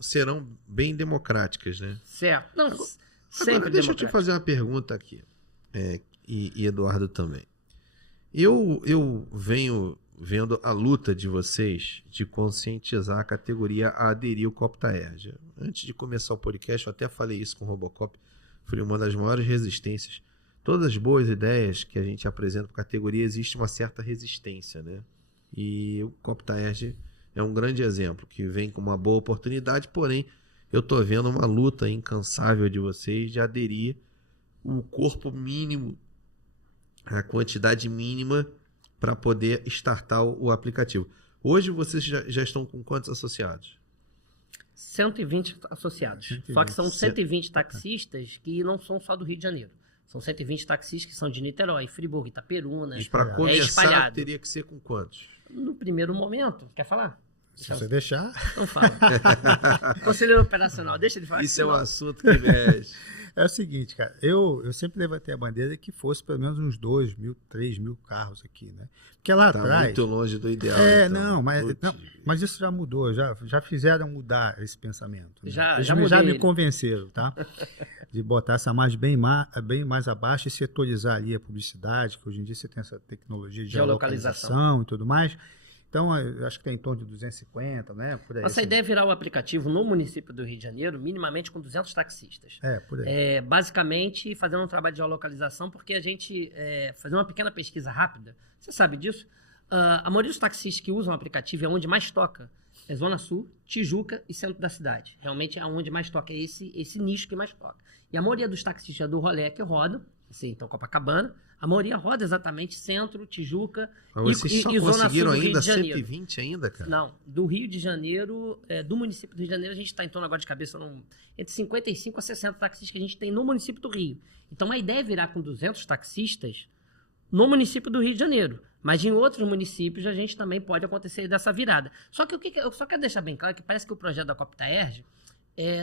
serão bem democráticas, né? Certo. Não, agora, deixa eu te fazer uma pergunta aqui, e Eduardo também. Eu venho vendo a luta de vocês de conscientizar a categoria a aderir ao Copterge. Antes de começar o podcast, eu até falei isso com o Robocop, foi uma das maiores resistências. Todas as boas ideias que a gente apresenta para a categoria, existe uma certa resistência, né? E o Copterge é um grande exemplo, que vem com uma boa oportunidade, porém, eu estou vendo uma luta incansável de vocês de aderir o corpo mínimo, a quantidade mínima para poder startar o aplicativo. Hoje vocês já estão com quantos associados? 120 associados. 120. Só que são 120 taxistas que não são só do Rio de Janeiro. São 120 taxistas que são de Niterói, Friburgo, Itaperuna. E para começar, teria que ser com quantos? No primeiro momento. Quer falar? Se você deixar. Não fala. Conselheiro operacional, deixa ele falar. Isso é um assunto que mexe. É o seguinte, cara, eu sempre levantei a bandeira que fosse pelo menos uns 2.000, 3.000 carros aqui, né? Porque lá atrás... muito longe do ideal. Então. Mas isso já mudou, já fizeram mudar esse pensamento. Né? Eles já me convenceram, tá? De botar essa margem bem mais abaixo e setorizar ali a publicidade, que hoje em dia você tem essa tecnologia de geolocalização e tudo mais. Então, eu acho que tem em torno de 250, né? Por aí, Nossa ideia é virar o aplicativo no município do Rio de Janeiro, minimamente com 200 taxistas. Por aí. Basicamente, fazendo um trabalho de geolocalização, porque a gente, fazendo uma pequena pesquisa rápida, você sabe disso, a maioria dos taxistas que usam o aplicativo é onde mais toca. É Zona Sul, Tijuca e centro da cidade. Realmente é onde mais toca, é esse nicho que mais toca. E a maioria dos taxistas do rolê que rodam, assim, então Copacabana, a maioria roda exatamente centro, Tijuca e Zona Sul do Rio de Janeiro. 120 ainda, cara? Não, do Rio de Janeiro, do município do Rio de Janeiro, a gente está em torno agora de cabeça entre 55 a 60 taxistas que a gente tem no município do Rio. Então a ideia é virar com 200 taxistas no município do Rio de Janeiro. Mas em outros municípios a gente também pode acontecer dessa virada. Só que eu só quero deixar bem claro que parece que o projeto da Copterge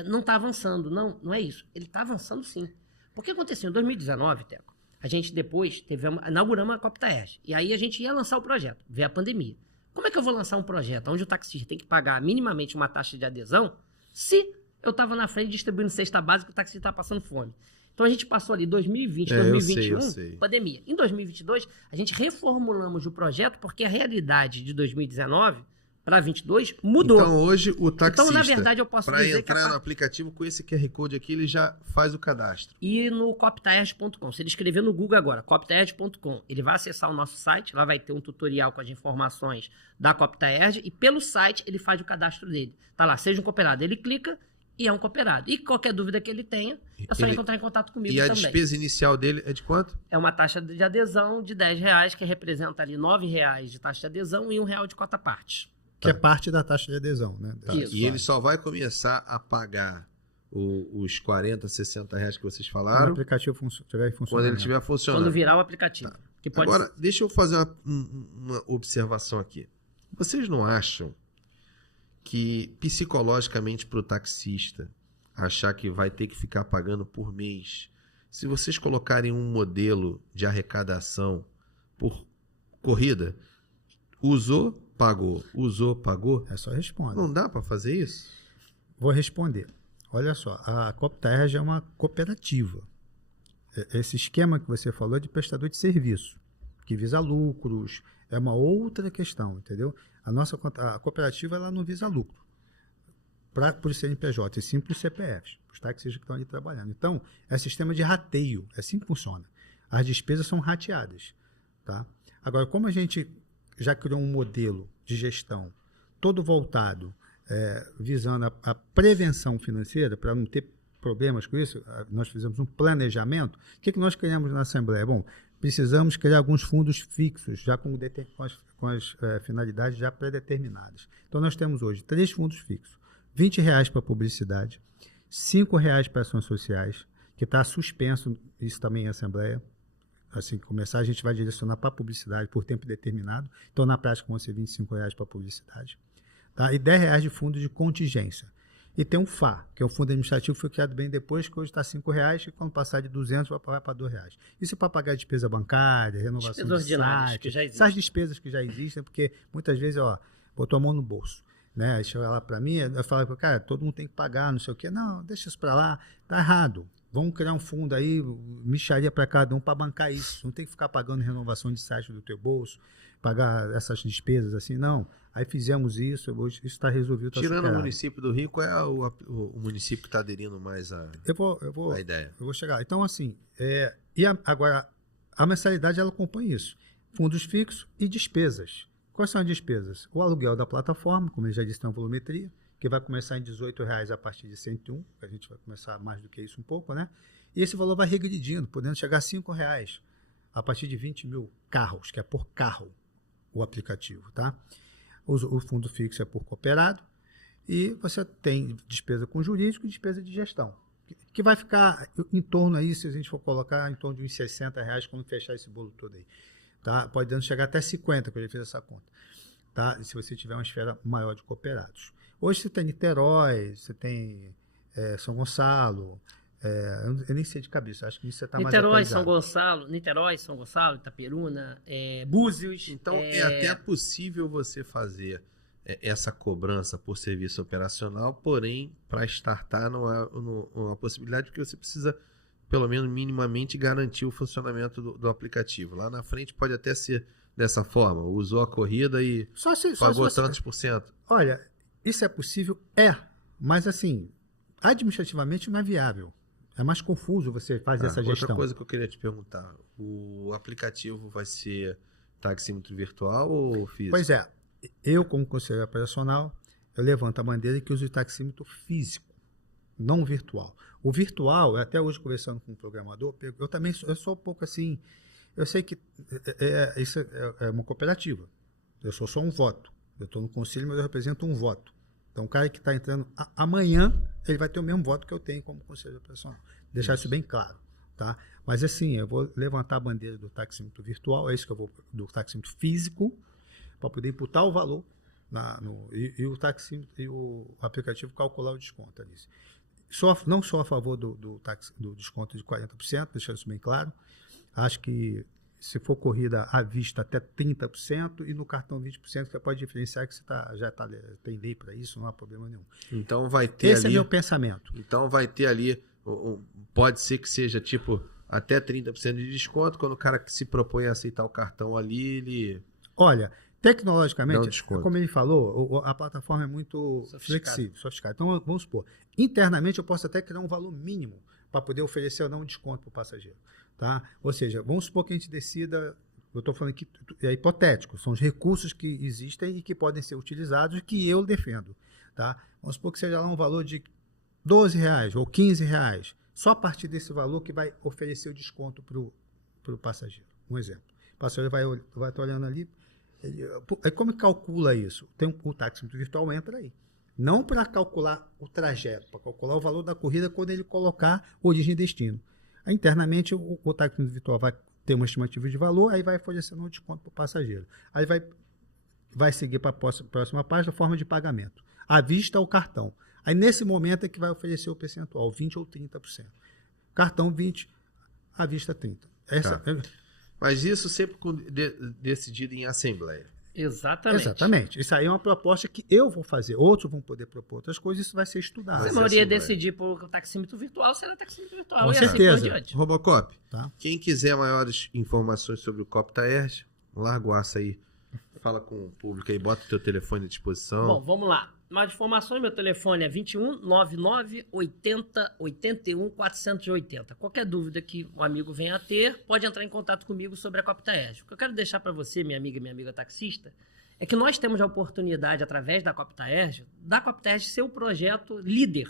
não está avançando. Não é isso. Ele está avançando sim. Porque aconteceu em 2019, Teco, a gente depois inauguramos a Copterge. E aí a gente ia lançar o projeto, veio a pandemia. Como é que eu vou lançar um projeto onde o taxista tem que pagar minimamente uma taxa de adesão se eu estava na frente distribuindo cesta básica e o taxista estava passando fome? Então a gente passou ali 2020, eu 2021, sei. pandemia. Em 2022, a gente reformulamos o projeto porque a realidade de 2019 para 2022 mudou. Então hoje o taxista, Então, na verdade, eu posso para dizer que entrar no aplicativo com esse QR Code aqui, ele já faz o cadastro. E no coptaerge.com. Se ele escrever no Google agora, coptaerge.com, ele vai acessar o nosso site, lá vai ter um tutorial com as informações da Coptaerge e pelo site ele faz o cadastro dele. Tá lá, seja um cooperado. Ele clica e é um cooperado. E qualquer dúvida que ele tenha, é só entrar em contato comigo também. E a despesa inicial dele é de quanto? É uma taxa de adesão de R$10, que representa ali R$9 de taxa de adesão e R$1 de cota parte. Que é parte da taxa de adesão, né? Tá. E ele só vai começar a pagar os 40, 60 reais que vocês Quando o falaram aplicativo estiver funcionando. quando ele estiver funcionando. Quando virar o aplicativo. Tá. Que pode Agora, deixa eu fazer uma observação aqui. Vocês não acham que psicologicamente para o taxista achar que vai ter que ficar pagando por mês, se vocês colocarem um modelo de arrecadação por corrida, usou, pagou, É só responder. não dá para fazer isso? Vou responder. Olha só, a Coptaerge é uma cooperativa. Esse esquema que você falou é de prestador de serviço, que visa lucros, é uma outra questão, entendeu? A cooperativa ela não visa lucro para o CNPJ, e sim para os CPFs, os taxistas que estão ali trabalhando. Então, é sistema de rateio, é assim que funciona. As despesas são rateadas. Tá? Agora, como a gente já criou um modelo de gestão todo voltado, visando a prevenção financeira, para não ter problemas com isso, nós fizemos um planejamento. O que nós criamos na Assembleia? Bom, precisamos criar alguns fundos fixos, já com as finalidades já pré-determinadas. Então, nós temos hoje 3 fundos fixos. R$20 para publicidade, R$5 para ações sociais, que está suspenso, isso também em Assembleia. Assim que começar, a gente vai direcionar para publicidade por tempo determinado. Então, na prática, vão ser R$25 para publicidade. Tá? E R$10 de fundo de contingência. E tem um FA, que é o fundo administrativo que foi criado bem depois, que hoje está R$5, e quando passar de 200 vai pagar para R$2. Isso é para pagar despesa bancária, renovação de site, que já existem. essas despesas que já existem, porque muitas vezes, botou a mão no bolso. Né? Aí chega lá para mim, eu falo, cara, todo mundo tem que pagar, não sei o quê. Não, deixa isso para lá, tá errado. Vamos criar um fundo aí, mixaria para cada um para bancar isso. Não tem que ficar pagando renovação de site do teu bolso, pagar essas despesas assim, não. Aí fizemos isso, hoje isso está resolvido. Tá Tirando superado. o município do Rio, qual é o município que está aderindo mais a ideia? Eu vou chegar. Então, assim, agora, a mensalidade ela acompanha isso. Fundos fixos e despesas. Quais são as despesas? O aluguel da plataforma, como ele já disse, tem uma volumetria, que vai começar em R$18 a partir de 101, que a gente vai começar mais do que isso um pouco, né? E esse valor vai regredindo, podendo chegar a R$5 a partir de 20 mil carros, que é por carro o aplicativo, tá? O fundo fixo é por cooperado e você tem despesa com jurídico e despesa de gestão, que vai ficar em torno aí, se a gente for colocar, em torno de uns R$60 quando fechar esse bolo todo aí. Tá? Pode chegar até 50, que eu já fiz essa conta. Tá? Se você tiver uma esfera maior de cooperados. Hoje você tem Niterói, você tem São Gonçalo, eu nem sei de cabeça, acho que isso você está mais atualizado. Niterói, São Gonçalo, Itaperuna, Búzios. Então, é até possível você fazer essa cobrança por serviço operacional, porém, para startar não há uma possibilidade, porque você precisa pelo menos minimamente garantir o funcionamento do aplicativo. Lá na frente pode até ser dessa forma, usou a corrida e pagou tantos por cento. Olha, isso é possível? Mas assim, administrativamente não é viável. É mais confuso você fazer essa gestão. Outra coisa que eu queria te perguntar, o aplicativo vai ser taxímetro virtual ou físico? Pois é, eu como conselheiro operacional, eu levanto a bandeira que uso o taxímetro físico, não virtual. O virtual, até hoje conversando com um programador, eu sou um pouco assim, eu sei que isso é uma cooperativa, eu sou só um voto, eu estou no conselho, mas eu represento um voto. Então o cara que está entrando amanhã, ele vai ter o mesmo voto que eu tenho como conselheiro operacional. Deixar isso bem claro. Tá? Mas assim, eu vou levantar a bandeira do taxímetro virtual, é isso que eu vou, do taxímetro físico, para poder imputar o valor e o taxímetro e o aplicativo calcular o desconto ali. Não sou a favor do desconto de 40%, deixar isso bem claro. Acho que se for corrida à vista até 30% e no cartão 20%, você pode diferenciar que você tem lei para isso, não há problema nenhum. Então vai ter Esse é meu pensamento. Então vai ter ali pode ser que seja tipo até 30% de desconto. Quando o cara que se propõe a aceitar o cartão ali, ele... Olha, Dá um tecnologicamente, desconto. como ele falou, a plataforma é muito flexível, sofisticada. Então, vamos supor, internamente eu posso até criar um valor mínimo para poder oferecer ou não um desconto para o passageiro. Tá? Ou seja, vamos supor que a gente decida, eu estou falando que é hipotético, são os recursos que existem e que podem ser utilizados que eu defendo. Tá? Vamos supor que seja lá um valor de R$12 ou R$15. Só a partir desse valor que vai oferecer o desconto para o passageiro. Um exemplo. O passageiro vai estar olhando ali. Aí como calcula isso? O taxímetro virtual entra aí. Não para calcular o trajeto, para calcular o valor da corrida quando ele colocar origem e destino. Aí, internamente, o taxímetro virtual vai ter uma estimativa de valor, aí vai oferecendo um desconto para o passageiro. Aí vai seguir para a próxima página, a forma de pagamento. À vista ou cartão. Aí, nesse momento, é que vai oferecer o percentual, 20% ou 30%. Cartão 20%, à vista 30%. Mas isso sempre decidido em assembleia. Exatamente. Isso aí é uma proposta que eu vou fazer. Outros vão poder propor outras coisas, isso vai ser estudado. Se a maioria decidir por taxímetro virtual, será taxímetro virtual. Com e certeza. assim por diante. Robocop, Tá? quem quiser maiores informações sobre o Coptaert, larga o aço aí. Fala com o público aí, bota o teu telefone à disposição. Bom, vamos lá. Mais informações, meu telefone é 21 99 80 81 480. Qualquer dúvida que um amigo venha a ter, pode entrar em contato comigo sobre a Coptaert. O que eu quero deixar para você, minha amiga taxista, é que nós temos a oportunidade, através da Coptaert ser o projeto líder.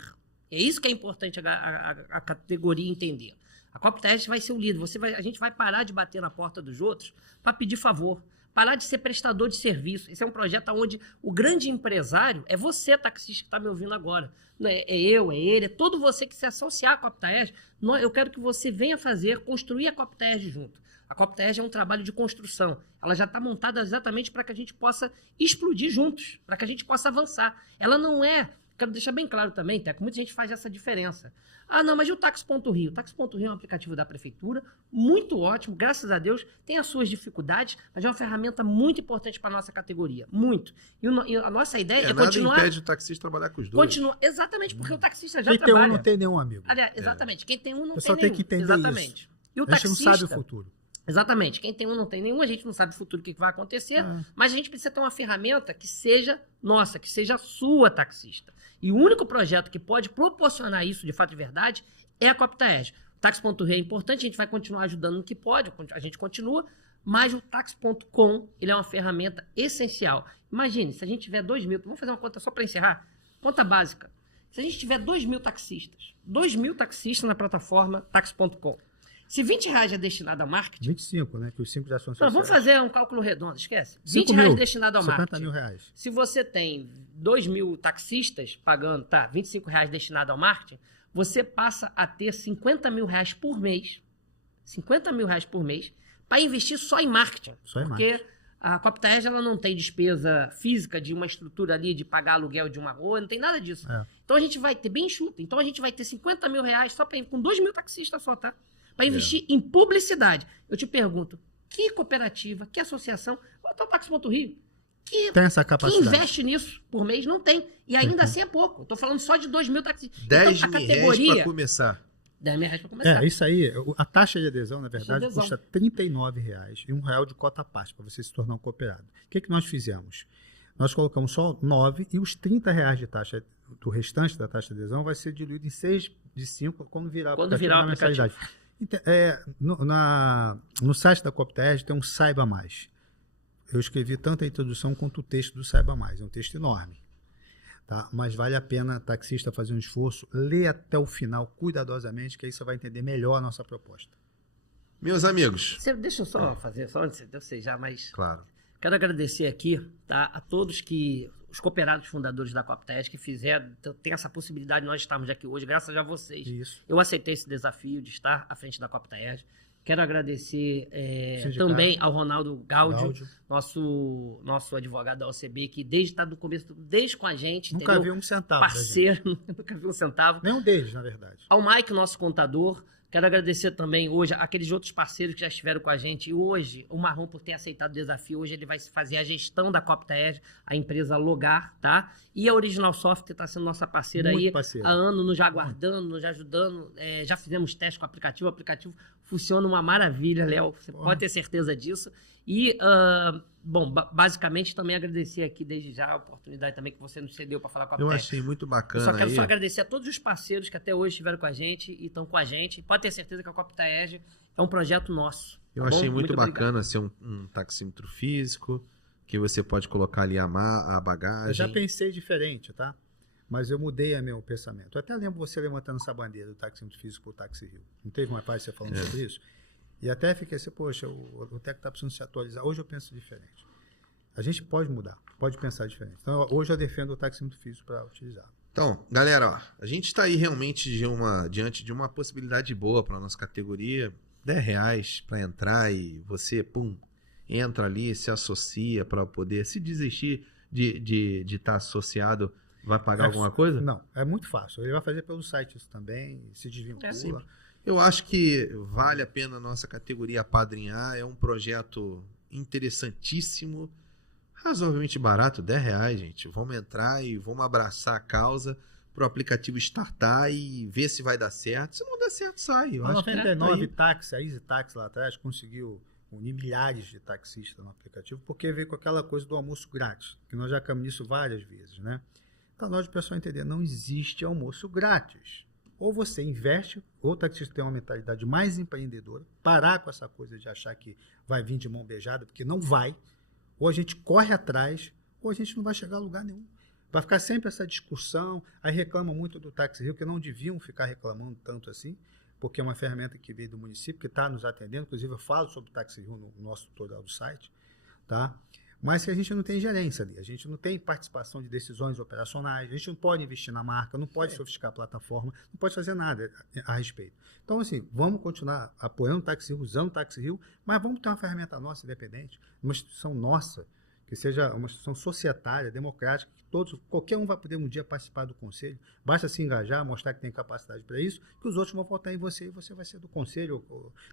É isso que é importante a categoria entender. A Coptaert vai ser o líder. A gente vai parar de bater na porta dos outros para pedir favor. Parar de ser prestador de serviço. Esse é um projeto onde o grande empresário é você, taxista, que está me ouvindo agora. É eu, é ele, é todo você que se associar à Coptaert. Eu quero que você venha construir a Coptaert junto. A Coptaert é um trabalho de construção. Ela já está montada exatamente para que a gente possa explodir juntos, para que a gente possa avançar. Ela não é... Quero deixar bem claro também, Teco, muita gente faz essa diferença. Ah, não, mas e o Táxi.Rio? O Táxi.Rio é um aplicativo da prefeitura, muito ótimo, graças a Deus, tem as suas dificuldades, mas é uma ferramenta muito importante para a nossa categoria, muito. E a nossa ideia é continuar... Nada impede o taxista trabalhar com os dois. Exatamente, porque o taxista já Quem trabalha. tem um não tem nenhum amigo. Aliás, exatamente, quem tem um não tem Pessoal nenhum. tem que entender exatamente. isso. E o A gente não taxista... sabe o futuro. Exatamente. Quem tem um não tem nenhum, a gente não sabe o futuro, o que vai acontecer, mas a gente precisa ter uma ferramenta que seja nossa, que seja sua, taxista. E o único projeto que pode proporcionar isso de fato e verdade é a Coptaert. O Táxi.rio é importante, a gente vai continuar ajudando no que pode, a gente continua, mas o Táxi.com, ele é uma ferramenta essencial. Imagine, se a gente tiver 2.000, vamos fazer uma conta só para encerrar, conta básica. Se a gente tiver 2.000 taxistas, 2.000 taxistas na plataforma Táxi.com, se R$20 é destinado a marketing... 25, né? Que os 5 já são Então, vamos fazer um cálculo redondo, esquece. 5 R$20 mil, destinado a 50 marketing. mil reais. Se você tem 2.000 taxistas pagando, R$25 destinado ao marketing, você passa a ter R$50 mil por mês. R$50 mil por mês para investir só em marketing. Só em porque marketing. a Coptaert, ela não tem despesa física de uma estrutura ali, de pagar aluguel de uma rua, não tem nada disso. Então a gente vai ter bem enxuto. Então a gente vai ter R$50 mil só com 2.000 taxistas só, tá? Para investir em publicidade. Eu te pergunto, que cooperativa, que associação, até o Táxi.Rio, que tem essa capacidade. Que investe nisso por mês? Não tem. E ainda assim é pouco. Estou falando só de 2.000 taxistas. R$10 então, mil para começar. R$10 para começar. Isso aí, a taxa de adesão, na verdade, adesão. custa R$39 e R$1 de cota à parte para você se tornar um cooperado. O que nós fizemos? Nós colocamos só 9 e os R$30 de taxa do restante da taxa de adesão vai ser diluído em 6 de 5 quando virar o aplicativo. No site da Coptaert tem um Saiba Mais. Eu escrevi tanto a introdução quanto o texto do Saiba Mais. É um texto enorme. Tá? Mas vale a pena, taxista, fazer um esforço, ler até o final cuidadosamente, que aí você vai entender melhor a nossa proposta. Meus amigos. Deixa eu só fazer, só antes de você já, mas... Claro. Quero agradecer aqui, tá, a todos os cooperados fundadores da Coptaert que tem essa possibilidade de nós estarmos aqui hoje, graças a vocês. Isso. Eu aceitei esse desafio de estar à frente da Coptaert. Quero agradecer também ao Ronaldo Gáudio, nosso advogado da OCB, que está do começo, desde com a gente. Nunca entendeu? viu um centavo. Parceiro, nunca viu um centavo. Nenhum deles, na verdade. Ao Mike, nosso contador. Quero agradecer também hoje aqueles outros parceiros que já estiveram com a gente. E hoje, o Marrom, por ter aceitado o desafio, hoje ele vai fazer a gestão da CoptaErg, a empresa Logar, tá? E a Original Software está sendo nossa parceira Muito aí parceira. há anos, nos aguardando, nos ajudando. Já fizemos teste com o aplicativo funciona uma maravilha, Léo. Você pode ter certeza disso. E, basicamente também agradecer aqui desde já a oportunidade também que você nos cedeu para falar com a Eu Tech. achei muito Eu bacana só quero aí. só agradecer a todos os parceiros que até hoje estiveram com a gente e estão com a gente. Pode ter certeza que a CoptaErg é um projeto nosso. Eu tá bom? achei muito obrigado. bacana ser um taxímetro físico, que você pode colocar ali a Eu bagagem. já pensei diferente, tá? Mas eu mudei meu pensamento. Eu até lembro você levantando essa bandeira do taxímetro físico para o Táxi Rio. Não teve uma parte você falando sobre isso? E até fiquei assim, poxa, o Teco está precisando se atualizar. Hoje eu penso diferente. A gente pode mudar, pode pensar diferente. Então, hoje eu defendo o taxímetro físico para utilizar. Então, galera, ó, a gente está aí realmente diante de uma possibilidade boa para a nossa categoria. R$10 para entrar e você, entra ali, se associa para poder se desistir de estar associado, vai pagar alguma coisa? Não, é muito fácil. Ele vai fazer pelo site isso também, se desvincula. simples. Eu acho que vale a pena a nossa categoria apadrinhar. É um projeto interessantíssimo, razoavelmente barato, R$10, gente. Vamos entrar e vamos abraçar a causa para o aplicativo startar e ver se vai dar certo. Se não der certo, sai. Eu A acho que 99 Táxi, a Easy Táxi lá atrás, conseguiu unir milhares de taxistas no aplicativo, porque veio com aquela coisa do almoço grátis, que nós já caminhamos isso várias vezes, né? Então, nós, o pessoal entender, não existe almoço grátis. Ou você investe, ou o taxista tem uma mentalidade mais empreendedora, parar com essa coisa de achar que vai vir de mão beijada, porque não vai, ou a gente corre atrás, ou a gente não vai chegar a lugar nenhum. Vai ficar sempre essa discussão, aí reclamam muito do Táxi Rio, que não deviam ficar reclamando tanto assim, porque é uma ferramenta que veio do município, que está nos atendendo, inclusive eu falo sobre o Táxi Rio no nosso tutorial do site, tá? Mas que a gente não tem gerência ali, a gente não tem participação de decisões operacionais, a gente não pode investir na marca, não pode sofisticar a plataforma, não pode fazer nada a respeito. Então, assim, vamos continuar apoiando o Táxi Rio, usando o Táxi Rio, mas vamos ter uma ferramenta nossa, independente, uma instituição nossa, que seja uma instituição societária, democrática, que qualquer um vai poder um dia participar do conselho, basta se engajar, mostrar que tem capacidade para isso, que os outros vão votar em você e você vai ser do conselho,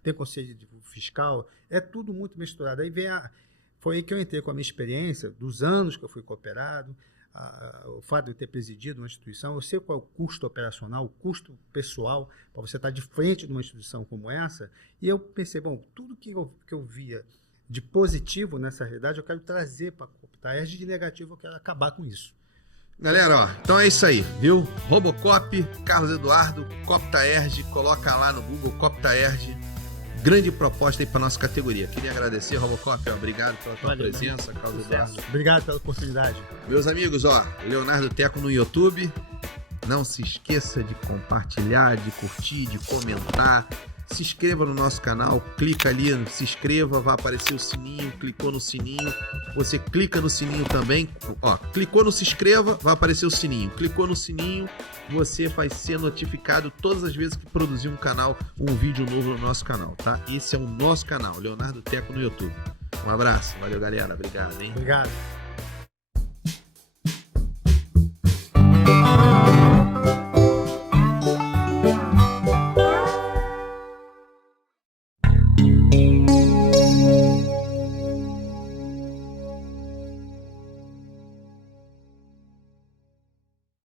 tem conselho fiscal, é tudo muito misturado. Aí vem foi aí que eu entrei com a minha experiência, dos anos que eu fui cooperado, o fato de eu ter presidido uma instituição, eu sei qual é o custo operacional, o custo pessoal, para você estar de frente de uma instituição como essa, e eu pensei, bom, tudo que eu via de positivo nessa realidade, eu quero trazer para a CoptaErg, de negativo eu quero acabar com isso. Galera, ó, então é isso aí, viu? Robocop, Carlos Eduardo, CoptaErg, coloca lá no Google CoptaErg. Grande proposta aí para nossa categoria. Queria agradecer, Robocop, obrigado pela tua presença, Carlos Eduardo. Obrigado pela oportunidade. Meus amigos, ó, Leonardo Teco no YouTube. Não se esqueça de compartilhar, de curtir, de comentar. Se inscreva no nosso canal, clica ali, se inscreva, vai aparecer o sininho, clicou no sininho, você clica no sininho também, ó, clicou no se inscreva, vai aparecer o sininho, clicou no sininho, você vai ser notificado todas as vezes que produzir um vídeo novo no nosso canal, tá? Esse é o nosso canal, Leonardo Teco no YouTube. Um abraço, valeu galera, obrigado, hein? Obrigado.